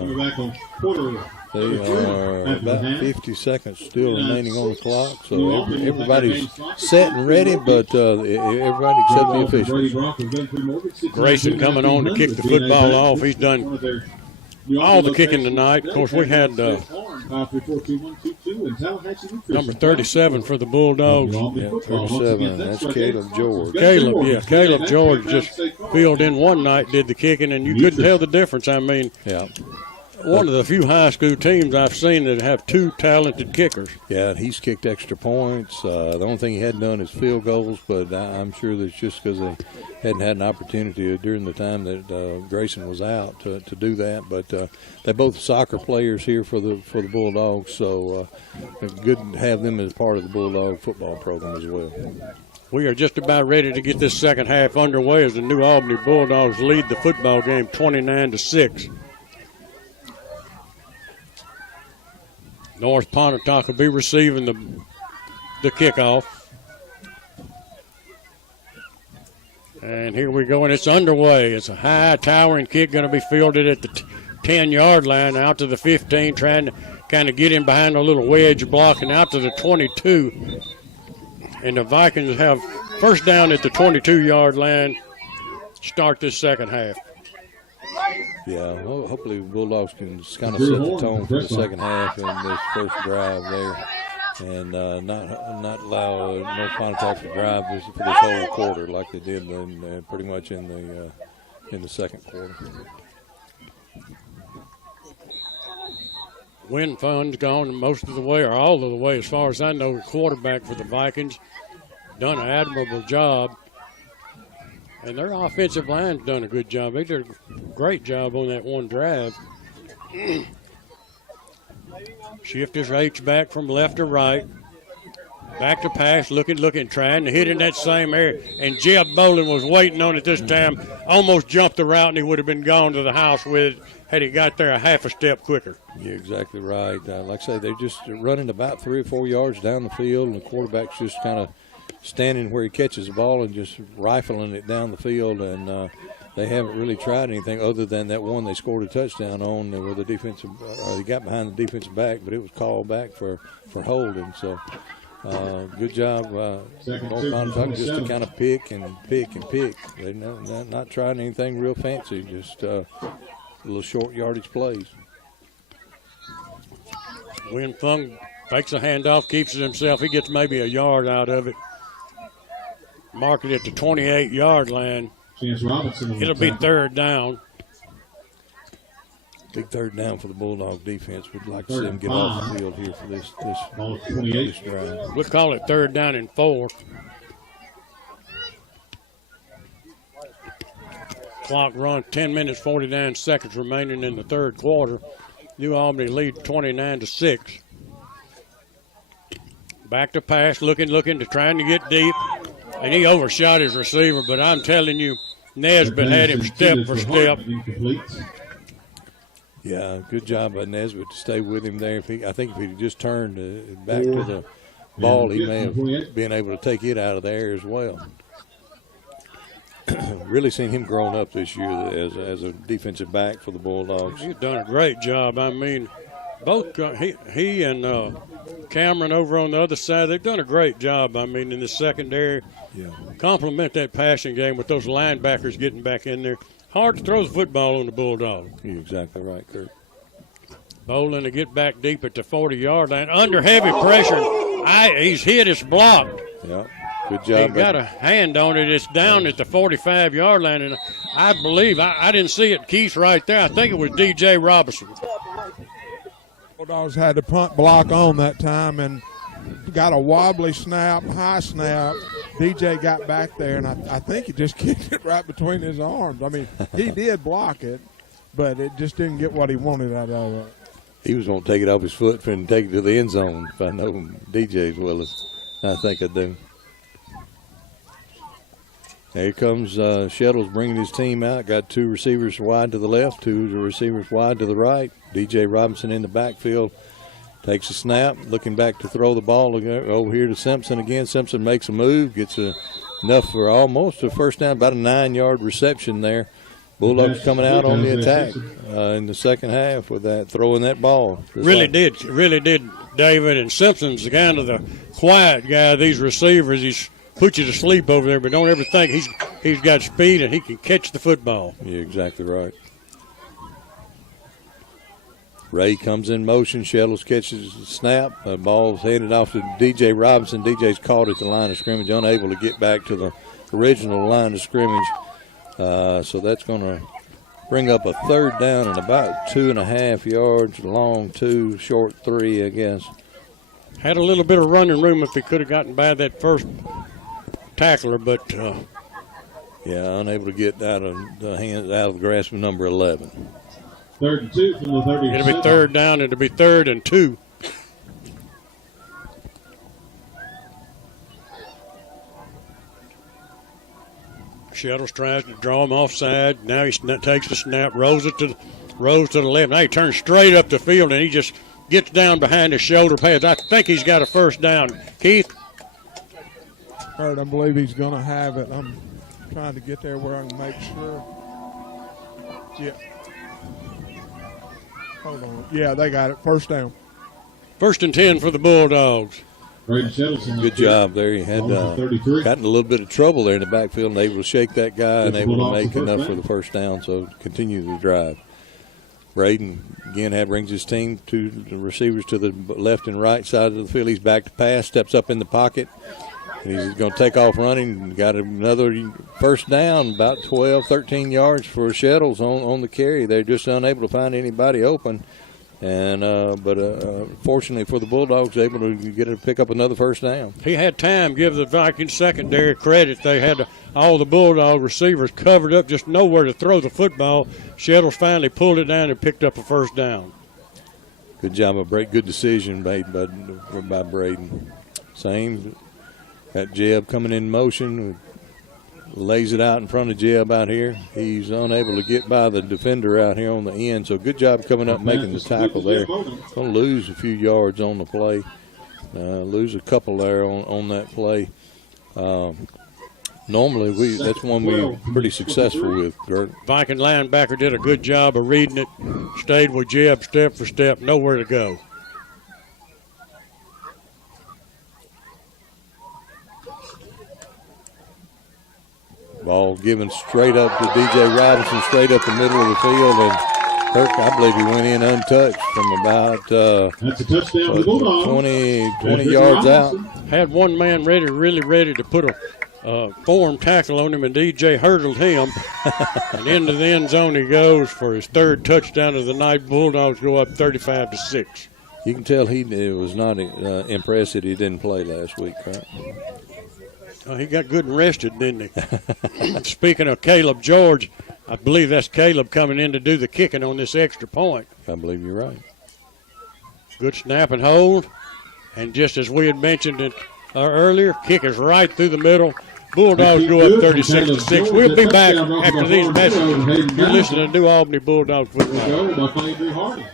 about 50 seconds still remaining on the clock. So everybody's set and ready, but everybody except the officials. Grayson coming on to kick the football off. He's done all the kicking tonight. Of course, we had number 37 for the Bulldogs. Yeah, 37. That's Caleb George. Caleb George just filled in one night, did the kicking, and you couldn't tell the difference. I mean, yeah. One of the few high school teams I've seen that have two talented kickers. Yeah, he's kicked extra points. The only thing he hadn't done is field goals, but I'm sure that's just because they hadn't had an opportunity during the time that Grayson was out to do that. But they're both soccer players here for the Bulldogs, so it's good to have them as part of the Bulldog football program as well. We are just about ready to get this second half underway as the New Albany Bulldogs lead the football game 29-6. North Pontotoc will be receiving the kickoff. And here we go, and it's underway. It's a high towering kick going to be fielded at the 10-yard line out to the 15, trying to kind of get in behind a little wedge block and out to the 22. And the Vikings have first down at the 22-yard line, start this second half. Yeah, well, hopefully the Bulldogs can just kind of set the tone for the second half in this first drive there, and not allow North Pontotoc to drive for this whole quarter like they did pretty much in the second quarter. Win fun's gone most of the way, or all of the way, as far as I know. The quarterback for the Vikings done an admirable job. And their offensive line's done a good job. They did a great job on that one drive. Shift his H-back from left to right. Back to pass, looking, trying to hit in that same area. And Jeb Bolin was waiting on it this time. Almost jumped the route, and he would have been gone to the house with it had he got there a half a step quicker. You're exactly right. Like I say, they're just running about 3 or 4 yards down the field, and the quarterback's just kind of standing where he catches the ball and just rifling it down the field, and they haven't really tried anything other than that one they scored a touchdown on where the defensive they got behind the defensive back, but it was called back for holding. So good job, North Pontotoc, just to kind of pick and pick and pick. They're not trying anything real fancy, just little short yardage plays. Win Fung fakes a handoff, keeps it himself. He gets maybe a yard out of it. Mark it at the 28-yard line. It'll be third down. Big third down for the Bulldog defense. We'd like to see them get off the field here for this drive. We'll call it third down and 4. Clock run, 10 minutes, 49 seconds remaining in the third quarter. New Albany lead 29-6. Back to pass, looking to trying to get deep. And he overshot his receiver, but I'm telling you, Nesbitt had him step for step. Yeah, good job by Nesbitt to stay with him there. I think if he just turned back to the ball, he may have been able to take it out of the air as well. Really seen him growing up this year as a defensive back for the Bulldogs. He's done a great job. I mean, both he and Cameron over on the other side, they've done a great job. I mean, in the secondary. Yeah. Compliment that passing game with those linebackers getting back in there. Hard to throw the football on the Bulldogs. You're exactly right, Kurt. Bowling to get back deep at the 40-yard line. Under heavy pressure. He's hit his block. Yeah, good job. He got a hand on it. It's down at the 45-yard line, and I believe, I didn't see it, Keith, right there. I think it was D.J. Robinson. Bulldogs had the punt block on that time and got a wobbly snap, high snap. DJ got back there, and I think he just kicked it right between his arms. I mean, he did block it, but it just didn't get what he wanted out of it. He was going to take it off his foot and take it to the end zone, if I know DJ as well as I think I do. Here comes Shettles bringing his team out. Got 2 receivers wide to the left, 2 receivers wide to the right. DJ Robinson in the backfield. Takes a snap, looking back to throw the ball over here to Simpson again. Simpson makes a move, gets enough for almost a first down, about a 9-yard reception there. Bulldogs coming out on the attack in the second half with that, throwing that ball. Really did, David. And Simpson's the kind of the quiet guy. These receivers, he's put you to sleep over there, but don't ever think he's got speed and he can catch the football. You're exactly right. Ray comes in motion. Shettles catches the snap. The ball's handed off to D.J. Robinson. D.J.'s caught at the line of scrimmage, unable to get back to the original line of scrimmage. So that's going to bring up a third down and about 2.5 yards, long 2, short 3, I guess. Had a little bit of running room if he could have gotten by that first tackler, but unable to get out of the grasp of number 11. 3rd and 2 from the 30. It'll be third down. It'll be 3rd and 2. Shettles tries to draw him offside. Now he takes the snap, rolls to the left. Now he turns straight up the field, and he just gets down behind his shoulder pads. I think he's got a first down. Keith? I believe he's going to have it. I'm trying to get there where I can make sure. Yeah. Hold on. Yeah, they got it. First down. 1st and 10 for the Bulldogs. Good job there. He had gotten a little bit of trouble there in the backfield and able to shake that guy and able to make enough for the first down, so continue the drive. Braden, again, brings his team to the receivers to the left and right side of the field. He's back to pass, steps up in the pocket. And he's going to take off running. Got another first down, about 12, 13 yards for Shettles on the carry. They're just unable to find anybody open. And but fortunately for the Bulldogs, able to pick up another first down. He had time. Give the Vikings secondary credit. They had all the Bulldog receivers covered up, just nowhere to throw the football. Shettles finally pulled it down and picked up a first down. Good job of good decision made by Braden. Same. Got Jeb coming in motion. Lays it out in front of Jeb out here. He's unable to get by the defender out here on the end. So good job coming up making the tackle there. Going to lose a few yards on the play. Lose a couple there on that play. Normally that's one we're pretty successful with, Gert. Viking linebacker did a good job of reading it. Stayed with Jeb step for step. Nowhere to go. Ball given straight up to D.J. Robinson, straight up the middle of the field, and Kirk, I believe he went in untouched from about that's a touchdown for the Bulldogs. 20 yards out. Had one man really ready to put a form tackle on him, and D.J. hurdled him, and into the end zone he goes for his 3rd touchdown of the night. Bulldogs go up 35-6. You can tell he was not impressed that he didn't play last week, right? He got good and rested, didn't he? Speaking of Caleb George, I believe that's Caleb coming in to do the kicking on this extra point. I believe you're right. Good snap and hold. And just as we had mentioned it earlier, kick is right through the middle. Bulldogs go up 36-6. We'll be back after these messages. You're listening to New Albany Bulldogs football.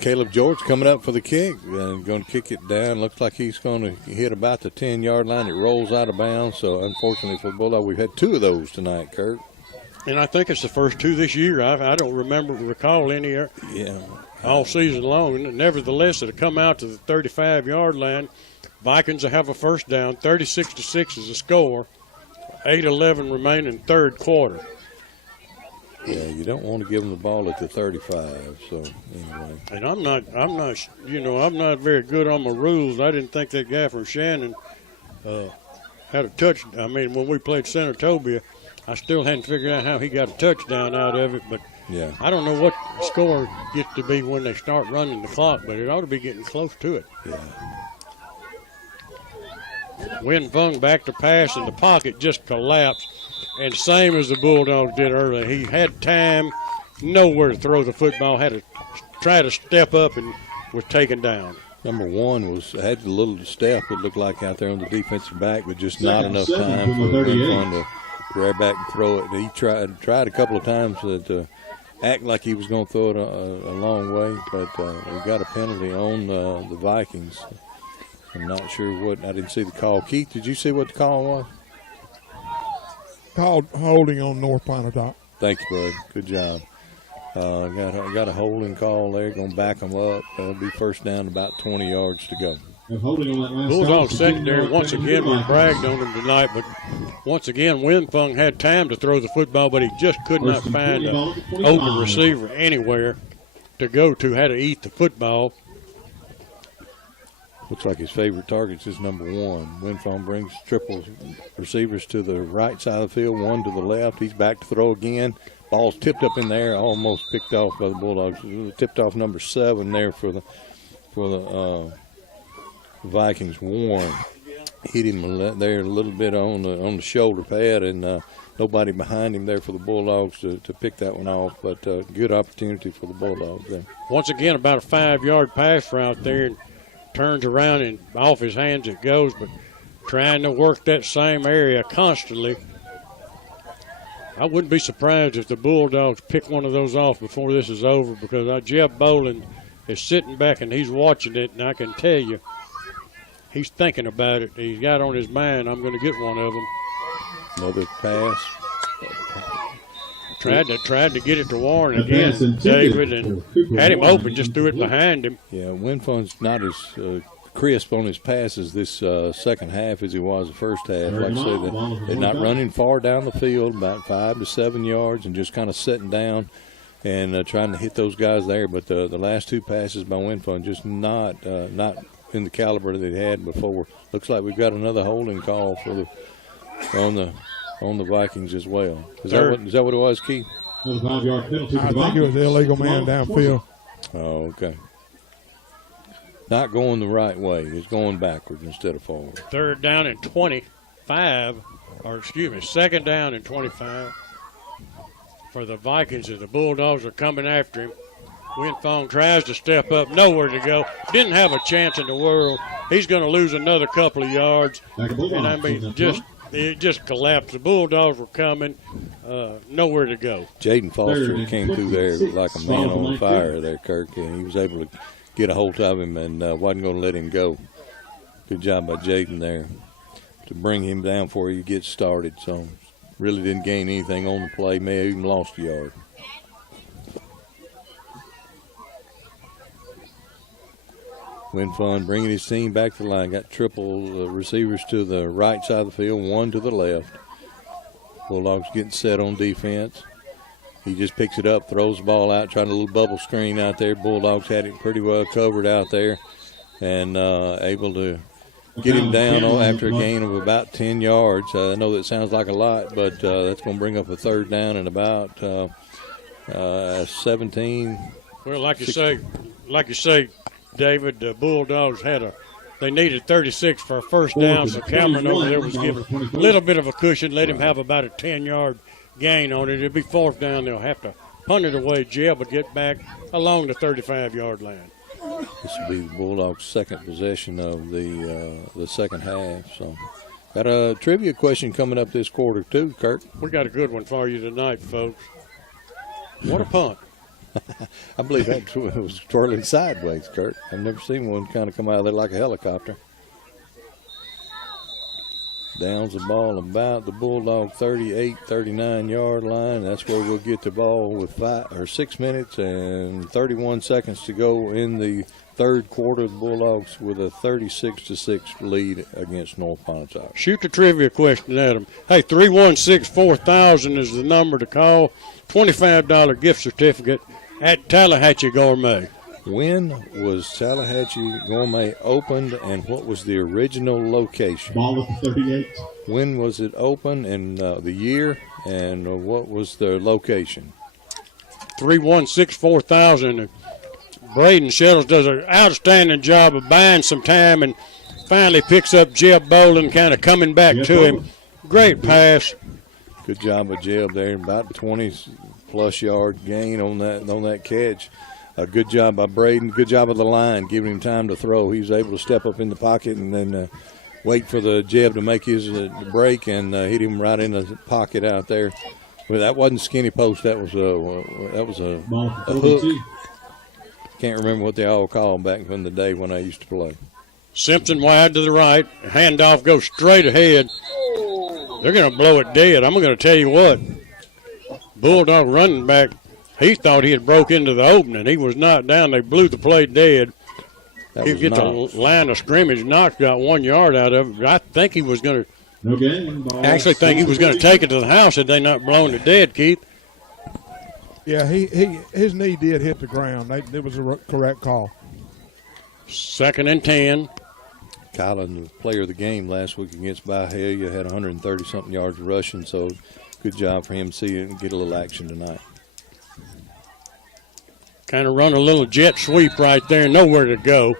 Caleb George coming up for the kick and going to kick it down. Looks like he's going to hit about the 10-yard line. It rolls out of bounds. So, unfortunately for the Bulldogs, we've had 2 of those tonight, Kurt. And I think it's the first 2 this year. I don't recall any all season long. Nevertheless, it'll come out to the 35-yard line. Vikings will have a first down. 36-6 is the score. 8:11 remaining third quarter. Yeah, you don't want to give them the ball at the 35. So anyway, and I'm not very good on my rules. I didn't think that guy from Shannon had a touch. I mean, when we played Senatobia, I still hadn't figured out how he got a touchdown out of it. But yeah, I don't know what the score gets to be when they start running the clock, but it ought to be getting close to it. Yeah. Win Fung back to pass, and the pocket just collapsed. And same as the Bulldogs did earlier, he had time, nowhere to throw the football, had to try to step up and was taken down. Number 1 had a little step, it looked like, out there on the defensive back, but just not enough time for Win Fung to grab back and throw it. He tried a couple of times to act like he was going to throw it a long way, but we got a penalty on the Vikings. I'm not sure what. I didn't see the call. Keith, did you see what the call was? Called holding on North Pontotoc. Thank you, bud. Good job. Got a holding call there. Going to back them up. It'll be first down, about 20 yards to go. Bulldogs secondary once again, we bragged on them tonight, but once again, Win Fung had time to throw the football, but he just could not find an open receiver anywhere to go to. Had to eat the football. Looks like his favorite targets is number 1. Win Fung brings triple receivers to the right side of the field, 1 to the left. He's back to throw again. Ball's tipped up in there, almost picked off by the Bulldogs. Tipped off number 7 there for the Vikings. Warren hit him there a little bit on the shoulder pad, and nobody behind him there for the Bulldogs to pick that one off. But good opportunity for the Bulldogs there. Once again, about a 5-yard pass route there. And turns around and off his hands it goes, but trying to work that same area constantly. I wouldn't be surprised if the Bulldogs pick one of those off before this is over, because Jeb Boland is sitting back and he's watching it, and I can tell you he's thinking about it. He's got on his mind, I'm going to get one of them. Another pass. Tried to get it to Warren again, David, and had him open, just threw it behind him. Yeah, Win Fung's not as crisp on his passes this second half as he was the first half. Like I said, they're not running far down the field, about 5 to 7 yards, and just kind of sitting down and trying to hit those guys there. But the last 2 passes by Win Fung just not in the caliber that they had before. Looks like we've got another holding call on the Vikings as well. Is that what it was, Keith? I think it was illegal man downfield. Oh, okay. Not going the right way. It's going backwards instead of forward. 3rd down and 25, second down and 25 for the Vikings as the Bulldogs are coming after him. Win Fung tries to step up, nowhere to go. Didn't have a chance in the world. He's going to lose another couple of yards. And I mean, it just collapsed. The Bulldogs were coming, nowhere to go. Jaden Foster came through there like a man on fire there, Kirk, and he was able to get a hold of him and wasn't going to let him go. Good job by Jaden there to bring him down before he gets started. So really didn't gain anything on the play, may have even lost a yard. Win Fun bringing his team back to the line. Got triple receivers to the right side of the field, 1 to the left. Bulldogs getting set on defense. He just picks it up, throws the ball out, trying a little bubble screen out there. Bulldogs had it pretty well covered out there and able to get him down after a gain of about 10 yards. I know that sounds like a lot, but that's going to bring up a 3rd down and about 17. Well, like you say, David, the Bulldogs they needed 36 for a first down, so Cameron over there was given a little bit of a cushion, let him have about a 10-yard gain on it. It'll be 4th down. They'll have to punt it away. Jeb will get back along the 35-yard line. This will be the Bulldogs' second possession of the second half. So, got a trivia question coming up this quarter too, Kirk. We got a good one for you tonight, folks. What a punt. I believe that was twirling sideways, Kurt. I've never seen one kind of come out of there like a helicopter. Downs the ball about the Bulldog 38, 39-yard line. That's where we'll get the ball with 6 minutes and 31 seconds to go in the third quarter. The Bulldogs with a 36-6 lead against North Pontotoc. Shoot the trivia question at them. Hey, 316-4000 is the number to call. $25 gift certificate at Tallahatchie Gourmet. When was Tallahatchie Gourmet opened, and what was the original location? Ball at the 38. When was it open, and the year, and what was the location? 316-4000. Braden Shettles does an outstanding job of buying some time and finally picks up Jeb Bolin kind of coming back to him. Great pass. Good job of Jeb there, about 20-plus yard gain on that catch. A good job by Braden. Good job of the line, giving him time to throw. He was able to step up in the pocket and then wait for the Jeb to make his break and hit him right in the pocket out there. Well, that wasn't skinny post. That was a hook. Can't remember what they all called back in the day when I used to play. Simpson wide to the right. Handoff goes straight ahead. They're going to blow it dead. I'm going to tell you what. Bulldog running back, he thought he had broke into the opening. He was not down. They blew the play dead. He gets a line of scrimmage. Knox got 1 yard out of it. I think he was going to No game. actually think he was going to take it to the house had they not blown it dead, Keith. Yeah, his knee did hit the ground. It was a correct call. 2nd and 10. Kylan, the player of the game last week against Byhalia, had 130-something yards rushing, so good job for him to see it and get a little action tonight. Kind of run a little jet sweep right there, nowhere to go.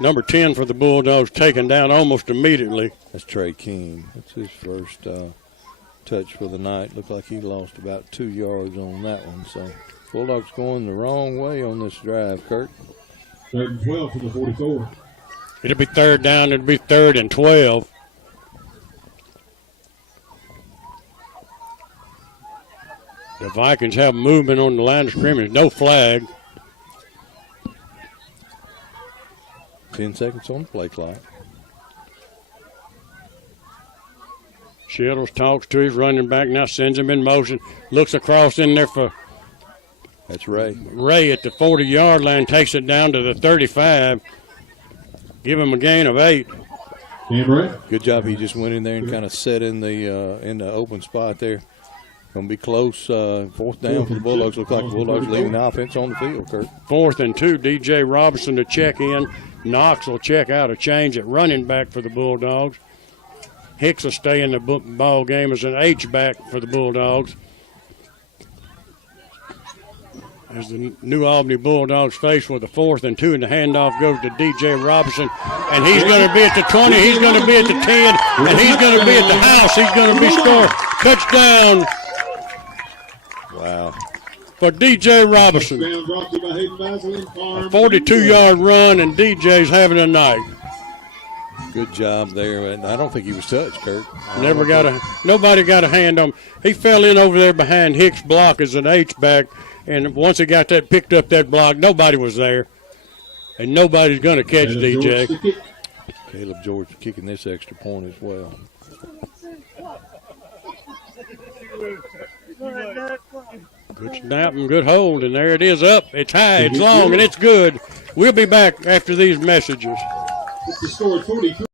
Number 10 for the Bulldogs taken down almost immediately. That's Trey King. That's his first touch for the night. Looked like he lost about 2 yards on that one. So Bulldogs going the wrong way on this drive, Kurt. 3rd and 12 for the 44. It'll be 3rd down. It'll be 3rd and 12. The Vikings have movement on the line of scrimmage. No flag. 10 seconds on the play clock. Shettles talks to his running back, now sends him in motion. Looks across in there for That's Ray. Ray at the 40-yard line, takes it down to the 35. Give him a gain of 8. Good job. He just went in there and kind of set in the open spot there. Going to be close. 4th down for the Bulldogs. Looks like the Bulldogs leaving the offense on the field, Kurt. 4th and 2. DJ Robinson to check in. Knox will check out a change at running back for the Bulldogs. Hicks will stay in the ball game as an H-back for the Bulldogs. As the New Albany Bulldogs face with a 4th and 2, and the handoff goes to DJ Robinson. And he's going to be at the 20, he's going to be at the 10, and he's going to be at the house. He's going to be scored. Touchdown. Wow. For DJ Robinson. A 42-yard run, and DJ's having a night. Good job there. And I don't think he was touched, Kurt. Nobody got a hand on him. He fell in over there behind Hicks' block as an H-back, and once he got that, picked up that block, nobody was there. And nobody's going to catch DJ. Caleb George kicking this extra point as well. Good snap and good hold, and there it is up. It's high, it's long, and it's good. We'll be back after these messages. The score 43.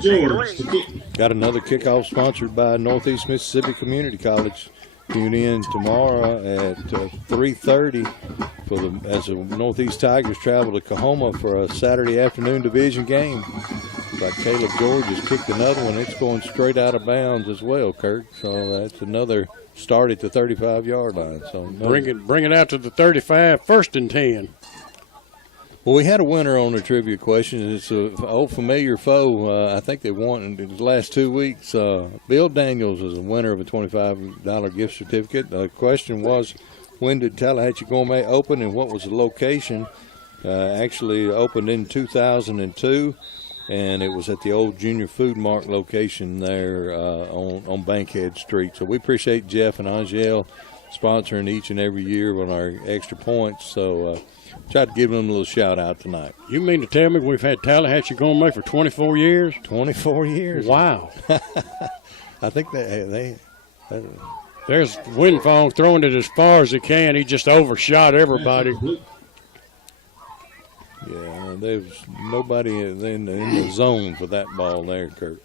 George to kick. Got another kickoff sponsored by Northeast Mississippi Community College. Tune in tomorrow at 3:30 as the Northeast Tigers travel to Coahoma for a Saturday afternoon division game. Like Caleb George has kicked another one. It's going straight out of bounds as well, Kurt. So that's another start at the 35-yard line. So Bring it out to the 35, 1st and 10. Well, we had a winner on the trivia question. It's an old familiar foe. I think they won in the last 2 weeks. Bill Daniels is a winner of a $25 gift certificate. The question was, when did Tallahatchie Gourmet open and what was the location? Actually opened in 2002, and it was at the old Junior Food Mart location there on Bankhead Street. So we appreciate Jeff and Angel sponsoring each and every year on our extra points. So try to give them a little shout out tonight. You mean to tell me we've had Tallahatchie Gourmet for 24 years? 24 years. Wow. I think they There's Winfong throwing it as far as he can. He just overshot everybody. Yeah, there was nobody in the zone for that ball there, Kurt.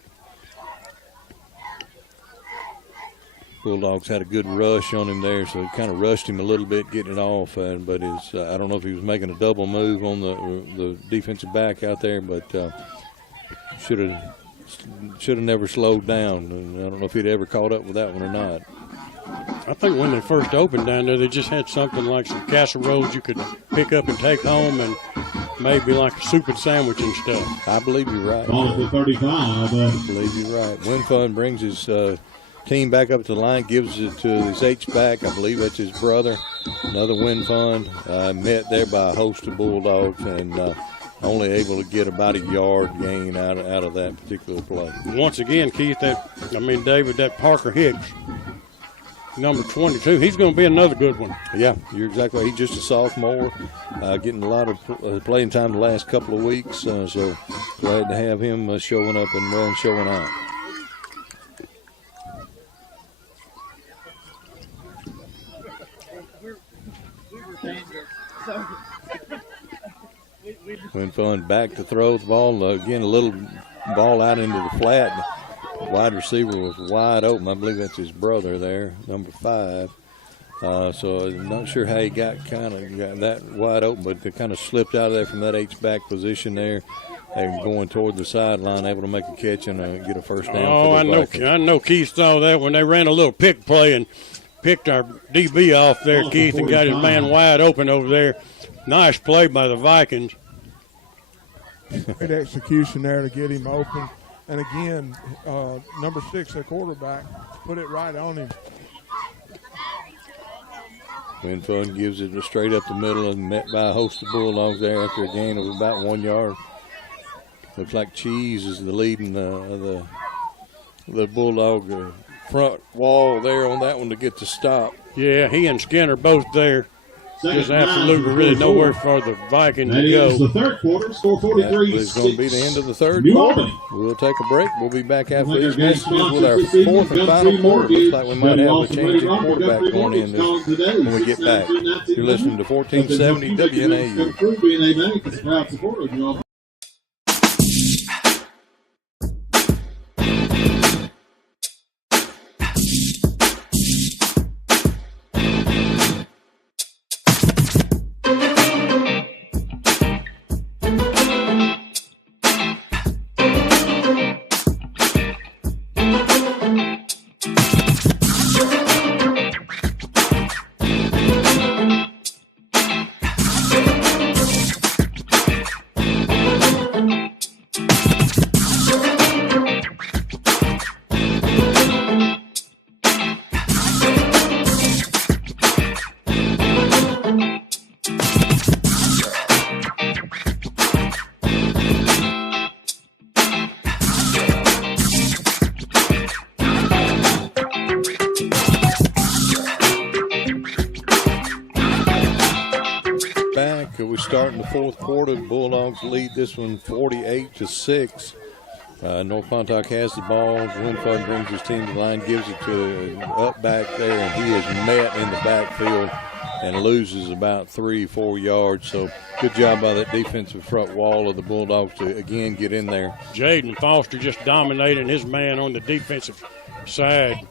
Bulldogs had a good rush on him there, so it kind of rushed him a little bit getting it off. But I don't know if he was making a double move on the defensive back out there, but should have never slowed down. And I don't know if he'd ever caught up with that one or not. I think when they first opened down there, they just had something like some casseroles you could pick up and take home, and maybe like a soup and sandwich and stuff. I believe you're right. Ball at the 35. I believe you're right. Winfun brings his team back up to the line, gives it to his H-back. I believe that's his brother. Another Winfun. Met there by a host of Bulldogs and only able to get about a yard gain out of that particular play. Once again, Keith, David, that Parker Hicks, number 22, he's going to be another good one. Yeah, you're exactly right. He's just a sophomore, getting a lot of playing time the last couple of weeks. So glad to have him showing up and showing out. Winfun back to throw the ball. Again, a little ball out into the flat. The wide receiver was wide open. I believe that's his brother there, number 5. So I'm not sure how he got that wide open, but they kind of slipped out of there from that H-back position there and going toward the sideline, able to make a catch and get a first down. I know Keith saw that when they ran a little pick play and picked our DB off there, Keith, and got his man wide open over there. Nice play by the Vikings. Great execution there to get him open. And again, number 6, the quarterback, put it right on him. Winfun gives it straight up the middle and met by a host of Bulldogs there after a gain of about 1 yard. Looks like Cheese is the leading the Bulldog front wall there on that one to get the stop. Yeah, he and Skinner both there. There's absolutely really nowhere for the Vikings to go. That is the third quarter, score 43. It's going to be the end of the third quarter. We'll take a break. We'll be back after these messages with our 4th and final quarter. Looks like we might have a change in quarterback going in when we get back. You're listening to 1470 WNAU. Proud supporter of y'all. Starting the fourth quarter, the Bulldogs lead this one 48-6. North Pontotoc has the ball. Winfun brings his team to the line, gives it to up back there, and he is met in the backfield and loses about 3-4 yards. So good job by that defensive front wall of the Bulldogs to, again, get in there. Jaden Foster just dominating his man on the defensive side.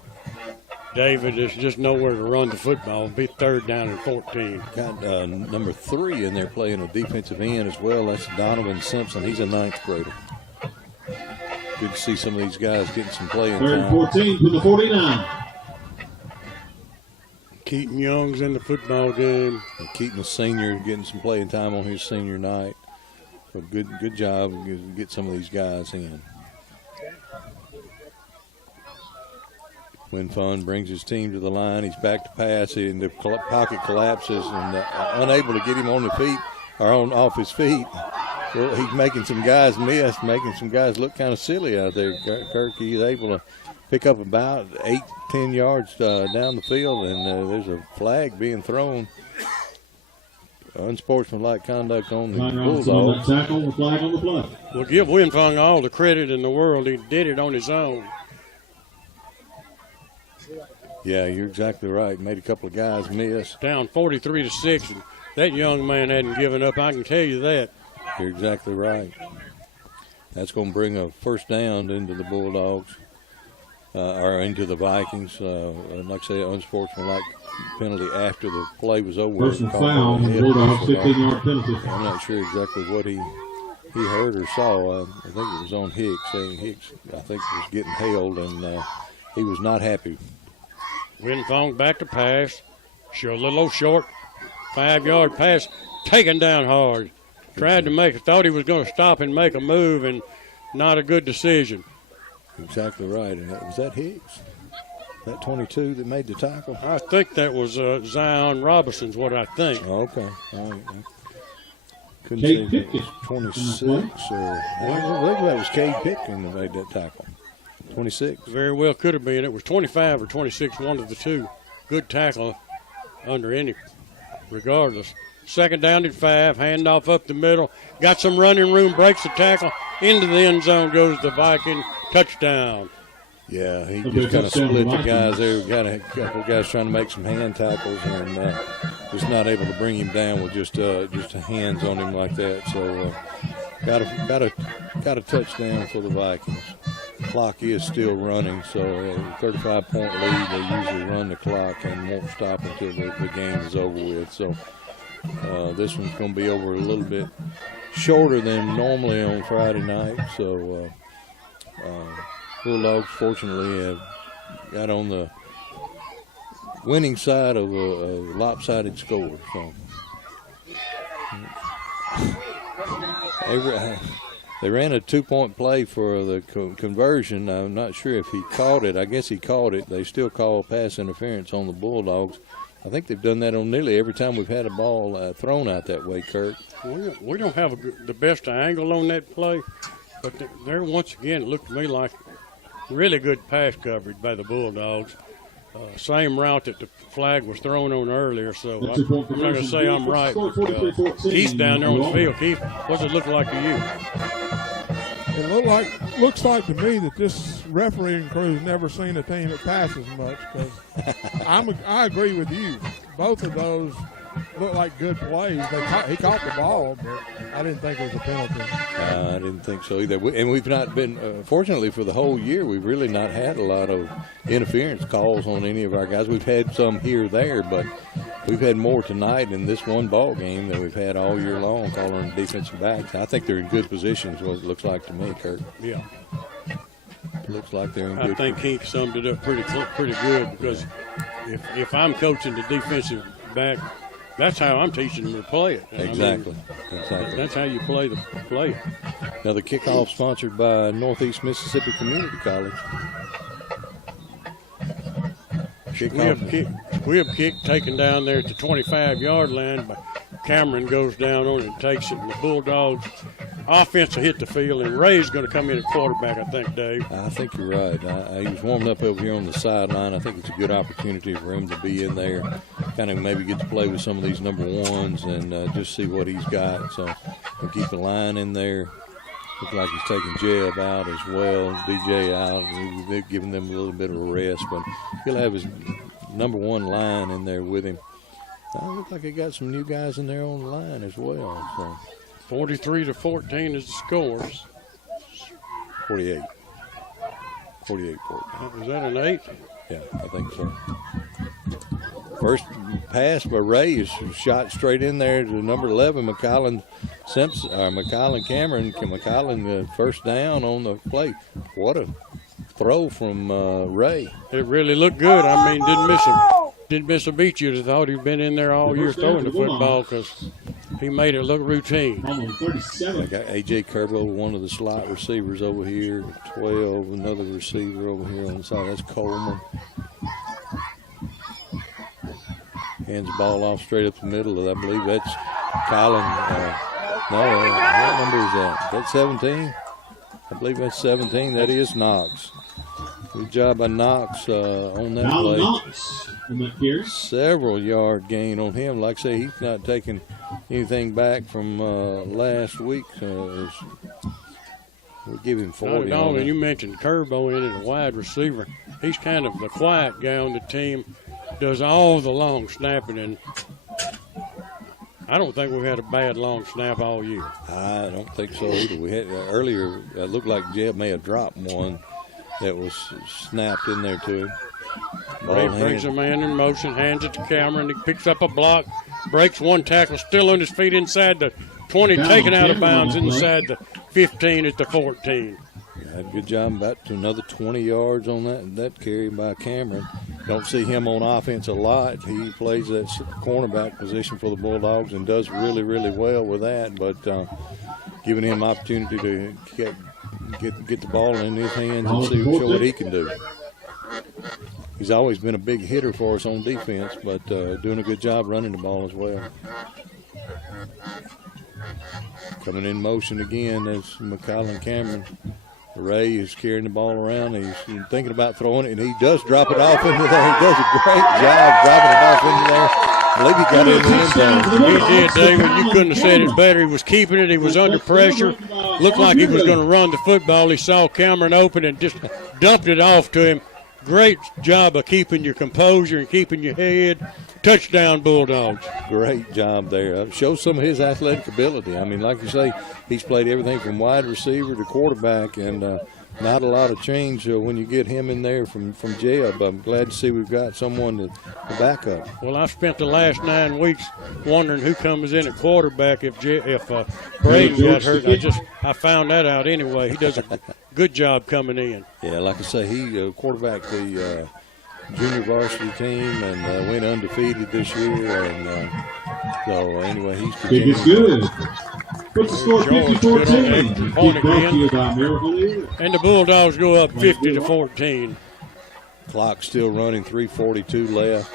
David, there's just nowhere to run the football. It'll be 3rd down and 14. Got number 3 in there playing a defensive end as well. That's Donovan Simpson. He's a 9th grader. Good to see some of these guys getting some playing 3rd and time. 14 to the 49. Keaton Young's in the football game. And Keaton, the senior, getting some playing time on his senior night. So good job to get some of these guys in. Win Fun brings his team to the line. He's back to pass, and the pocket collapses, and unable to get him on the feet or off his feet. Well, he's making some guys miss, making some guys look kind of silly out there. Kirk, he's able to pick up about 8-10 yards down the field, and there's a flag being thrown. Unsportsmanlike conduct on the Bulldogs. Tackle, the flag on the play. We'll give Winfung all the credit in the world. He did it on his own. Yeah, you're exactly right. Made a couple of guys miss. Down 43-6, and that young man hadn't given up. I can tell you that. You're exactly right. That's going to bring a 1st down into the Bulldogs, or into the Vikings. Like I say, unsportsmanlike penalty after the play was over. Personal foul on the Bulldogs, 15-yard penalty. I'm not sure exactly what he heard or saw. I think it was on Hicks. Hicks, I think, was getting held, and he was not happy. Winfong back to pass. Show a little short 5-yard pass. Taken down hard. Tried to thought he was going to stop and make a move, and not a good decision. Exactly right. And was that Hicks? That 22 that made the tackle? I think that was Zion Robinson's what I think. Oh, okay. All right. Couldn't Cade see if it Pitkin. was 26 or I believe that was Cade Pitkin that made that tackle. 26. Very well could have been. It was 25 or 26, one of the two. Good tackle under any, regardless. 2nd down at 5, handoff up the middle. Got some running room, breaks the tackle. Into the end zone goes the Viking. Touchdown. Yeah, he just kind of split the guys there. Got a couple of guys trying to make some hand tackles and was not able to bring him down with just hands on him like that. So got a touchdown for the Vikings. Clock is still running, so 35-point lead. They usually run the clock and won't stop until the game is over with. So this one's going to be over a little bit shorter than normally on Friday night. So Bulldogs fortunately got on the winning side of a lopsided score. So they ran a 2-point play for the conversion. I'm not sure if he caught it. I guess he caught it. They still call pass interference on the Bulldogs. I think they've done that on nearly every time we've had a ball thrown out that way, Kirk. We don't have the best angle on that play, but there once again it looked to me like really good pass coverage by the Bulldogs. Same route that the flag was thrown on earlier, so I'm not going to say I'm right. But, Keith's down there on the field. Keith, what's it look like to you? It looks like to me that this refereeing crew's never seen a team that passes much. Because I agree with you. Both of those look like good plays. He caught the ball, but I didn't think it was a penalty. I didn't think so either. And we've not been, fortunately for the whole year, we've really not had a lot of interference calls on any of our guys. We've had some here or there, but we've had more tonight in this one ball game than we've had all year long calling defensive backs. I think they're in good positions, what it looks like to me, Kurt. Yeah. Looks like they're in good. I think Keith summed it up pretty good because if I'm coaching the defensive back, that's how I'm teaching them to play it. Exactly. That's how you play the play. Now the kickoff sponsored by Northeast Mississippi Community College. Squib kick taken down there at the 25-yard line, but Cameron goes down on it and takes it, and the Bulldogs offense will hit the field, and Ray's going to come in at quarterback, I think, Dave. I think you're right. He was warming up over here on the sideline. I think it's a good opportunity for him to be in there, kind of maybe get to play with some of these number ones and just see what he's got. So we'll keep the line in there. Looks like he's taking Jeb out as well, DJ out. They're giving them a little bit of a rest, but he'll have his number one line in there with him. Looks like they got some new guys in there on the line as well. So 43-14 is the scores. 48. 48-14. Was that an 8? Yeah, I think so. First pass by Ray is shot straight in there to number 11, McCollin Cameron. McCollin first down on the play. What a throw from Ray. It really looked good. I mean, didn't miss a beat. You'd have thought he'd been in there all year throwing the football because he made it look routine. Almost 37. I got A.J. Kerbo, one of the slot receivers over here. 12, another receiver over here on the side. That's Coleman. Hands the ball off straight up the middle. I believe that's Colin. What number is that? That's 17? I believe that's 17. That is Knox. Good job by Knox on that Now play. Knox on that carry. Several yard gain on him. Like I say, he's not taking anything back from last week. We'll give him 40. No, and you mentioned Kerbo in it, a wide receiver. He's kind of the quiet guy on the team. Does all the long snapping, and I don't think we've had a bad long snap all year. I don't think so either. We had earlier. It looked like Jeb may have dropped one that was snapped in there to him. Ray brings a man in motion, hands it to Cameron. He picks up a block, breaks one tackle, still on his feet inside the 20, taken out of bounds inside the 15 at the 14. Had a good job, about to another 20 yards on that carry by Cameron. Don't see him on offense a lot. He plays that cornerback position for the Bulldogs and does really, really well with that. But giving him opportunity to get the ball in his hands and show what he can do. He's always been a big hitter for us on defense, but doing a good job running the ball as well. Coming in motion again is McCollin Cameron. Ray is carrying the ball around. He's thinking about throwing it, and he does drop it off into there. He does a great job dropping it off into there. I believe he got it in the end zone. He did, David. You couldn't have said it better. He was keeping it. He was under pressure. Looked like he was going to run the football. He saw Cameron open and just dumped it off to him. Great job of keeping your composure and keeping your head. Touchdown, Bulldogs. Great job there. Shows some of his athletic ability. I mean, like you say, he's played everything from wide receiver to quarterback, and not a lot of change when you get him in there from Jeb. I'm glad to see we've got someone to back up. Well, I've spent the last 9 weeks wondering who comes in at quarterback if Braden got hurt. I found that out anyway. He does a good job coming in. Yeah, like I say, he quarterbacked the junior varsity team and went undefeated this year. And so, anyway, he's Big is good. What's the score? 50-14. Point Big brought to again. you by Miracle Ear. And the Bulldogs go up 50-14. Clock still running, 3:42 left.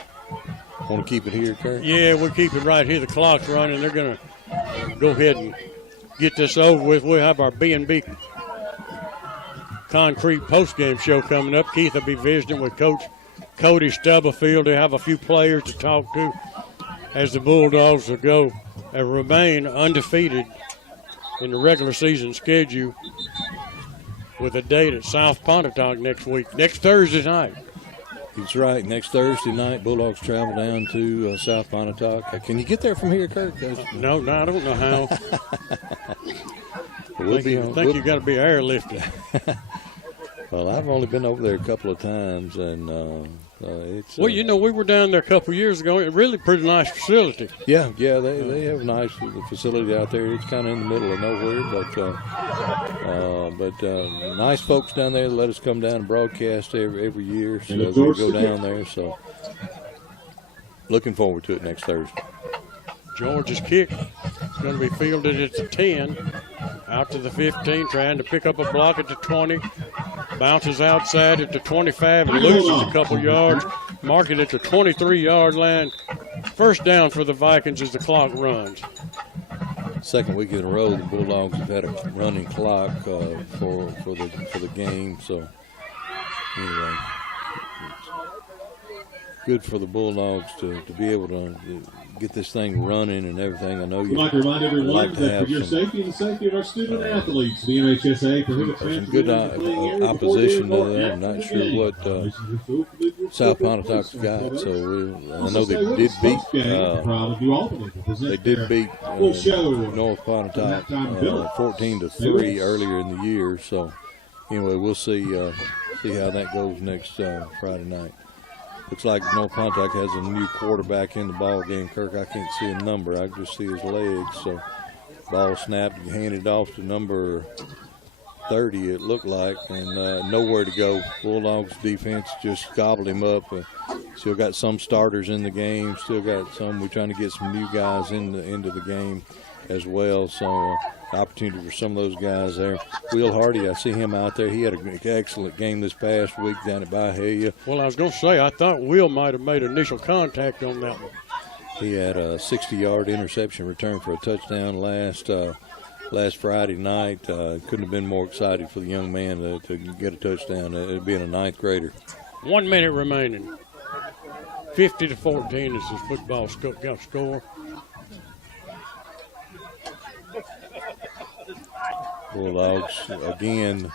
Want to keep it here, Kurt? Yeah, we'll keep it right here. The clock's running. They're going to go ahead and get this over with. We'll have our B&B Concrete postgame show coming up. Keith will be visiting with Coach Cody Stubblefield. They have a few players to talk to as the Bulldogs will go and remain undefeated in the regular season schedule with a date at South Pontotoc next week, next Thursday night. That's right. Next Thursday night, Bulldogs travel down to South Pontotoc. Can you get there from here, Kurt? No, I don't know how. We'll I think you got to be airlifted. Well, I've only been over there a couple of times, and it's. Well, we were down there a couple of years ago. It's really pretty nice facility. Yeah, they have a nice facility out there. It's kind of in the middle of nowhere, but nice folks down there. Let us come down and broadcast every year, so we go down there. So, looking forward to it next Thursday. George's kick is going to be fielded at the 10, out to the 15, trying to pick up a block at the 20. Bounces outside at the 25 and loses a couple yards. Mark it at the 23-yard line. First down for the Vikings as the clock runs. Second week in a row, the Bulldogs have had a running clock for the game. So anyway, it's good for the Bulldogs to be able to get this thing running and everything. I know you We'd like to remind everyone like to that have for your safety and the safety of our student athletes, the NHSA prohibits some good opposition to that. I'm not sure what South Pontotoc's got. So I know they did beat North Pontotoc 14-3 earlier in the year. So anyway, we'll see how that goes next Friday night. Looks like North Pontotoc has a new quarterback in the ball game. Kirk, I can't see a number. I can just see his legs. So ball snapped and handed off to number 30, it looked like, and nowhere to go. Bulldogs defense just gobbled him up. Still got some starters in the game. Still got some. We're trying to get some new guys into the game as well. So opportunity for some of those guys there. Will Hardy, I see him out there. He had an excellent game this past week down at Bahia. Well, I was going to say, I thought Will might have made initial contact on that one. He had a 60-yard interception return for a touchdown last Friday night. Couldn't have been more excited for the young man to get a touchdown. It being a ninth grader. 1 minute remaining. 50-14 is this football score. Bulldogs again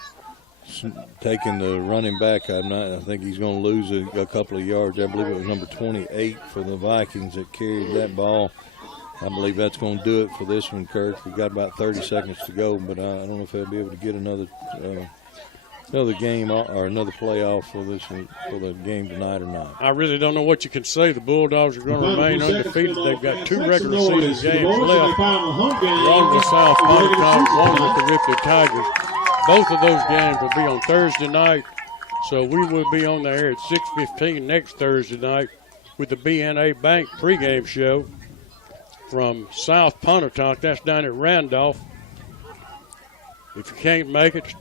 taking the running back. I think he's going to lose a couple of yards. I believe it was number 28 for the Vikings that carried that ball. I believe that's going to do it for this one, Kirk. We've got about 30 seconds to go, but I don't know if they'll be able to get another game or another playoff for the game tonight or not. I really don't know what you can say. The Bulldogs are going to remain undefeated. They've got 2 regular season games left. One with South Pontotoc, one with the Ripley Tigers. Both of those games will be on Thursday night, so we will be on the air at 6:15 next Thursday night with the BNA Bank pregame show from South Pontotoc. That's down at Randolph. If you can't make it,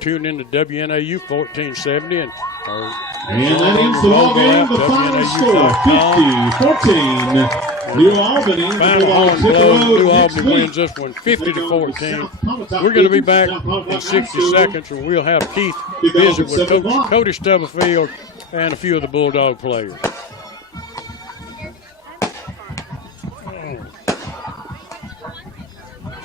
tune in to WNAU 1470 and that ends the ball game. The final score, 50-14. New Albany. Final home blow. New Albany wins this one 50-14. We're going to be back in 60 seconds where we'll have Keith visit with Coach Cody Stubblefield and a few of the Bulldog players.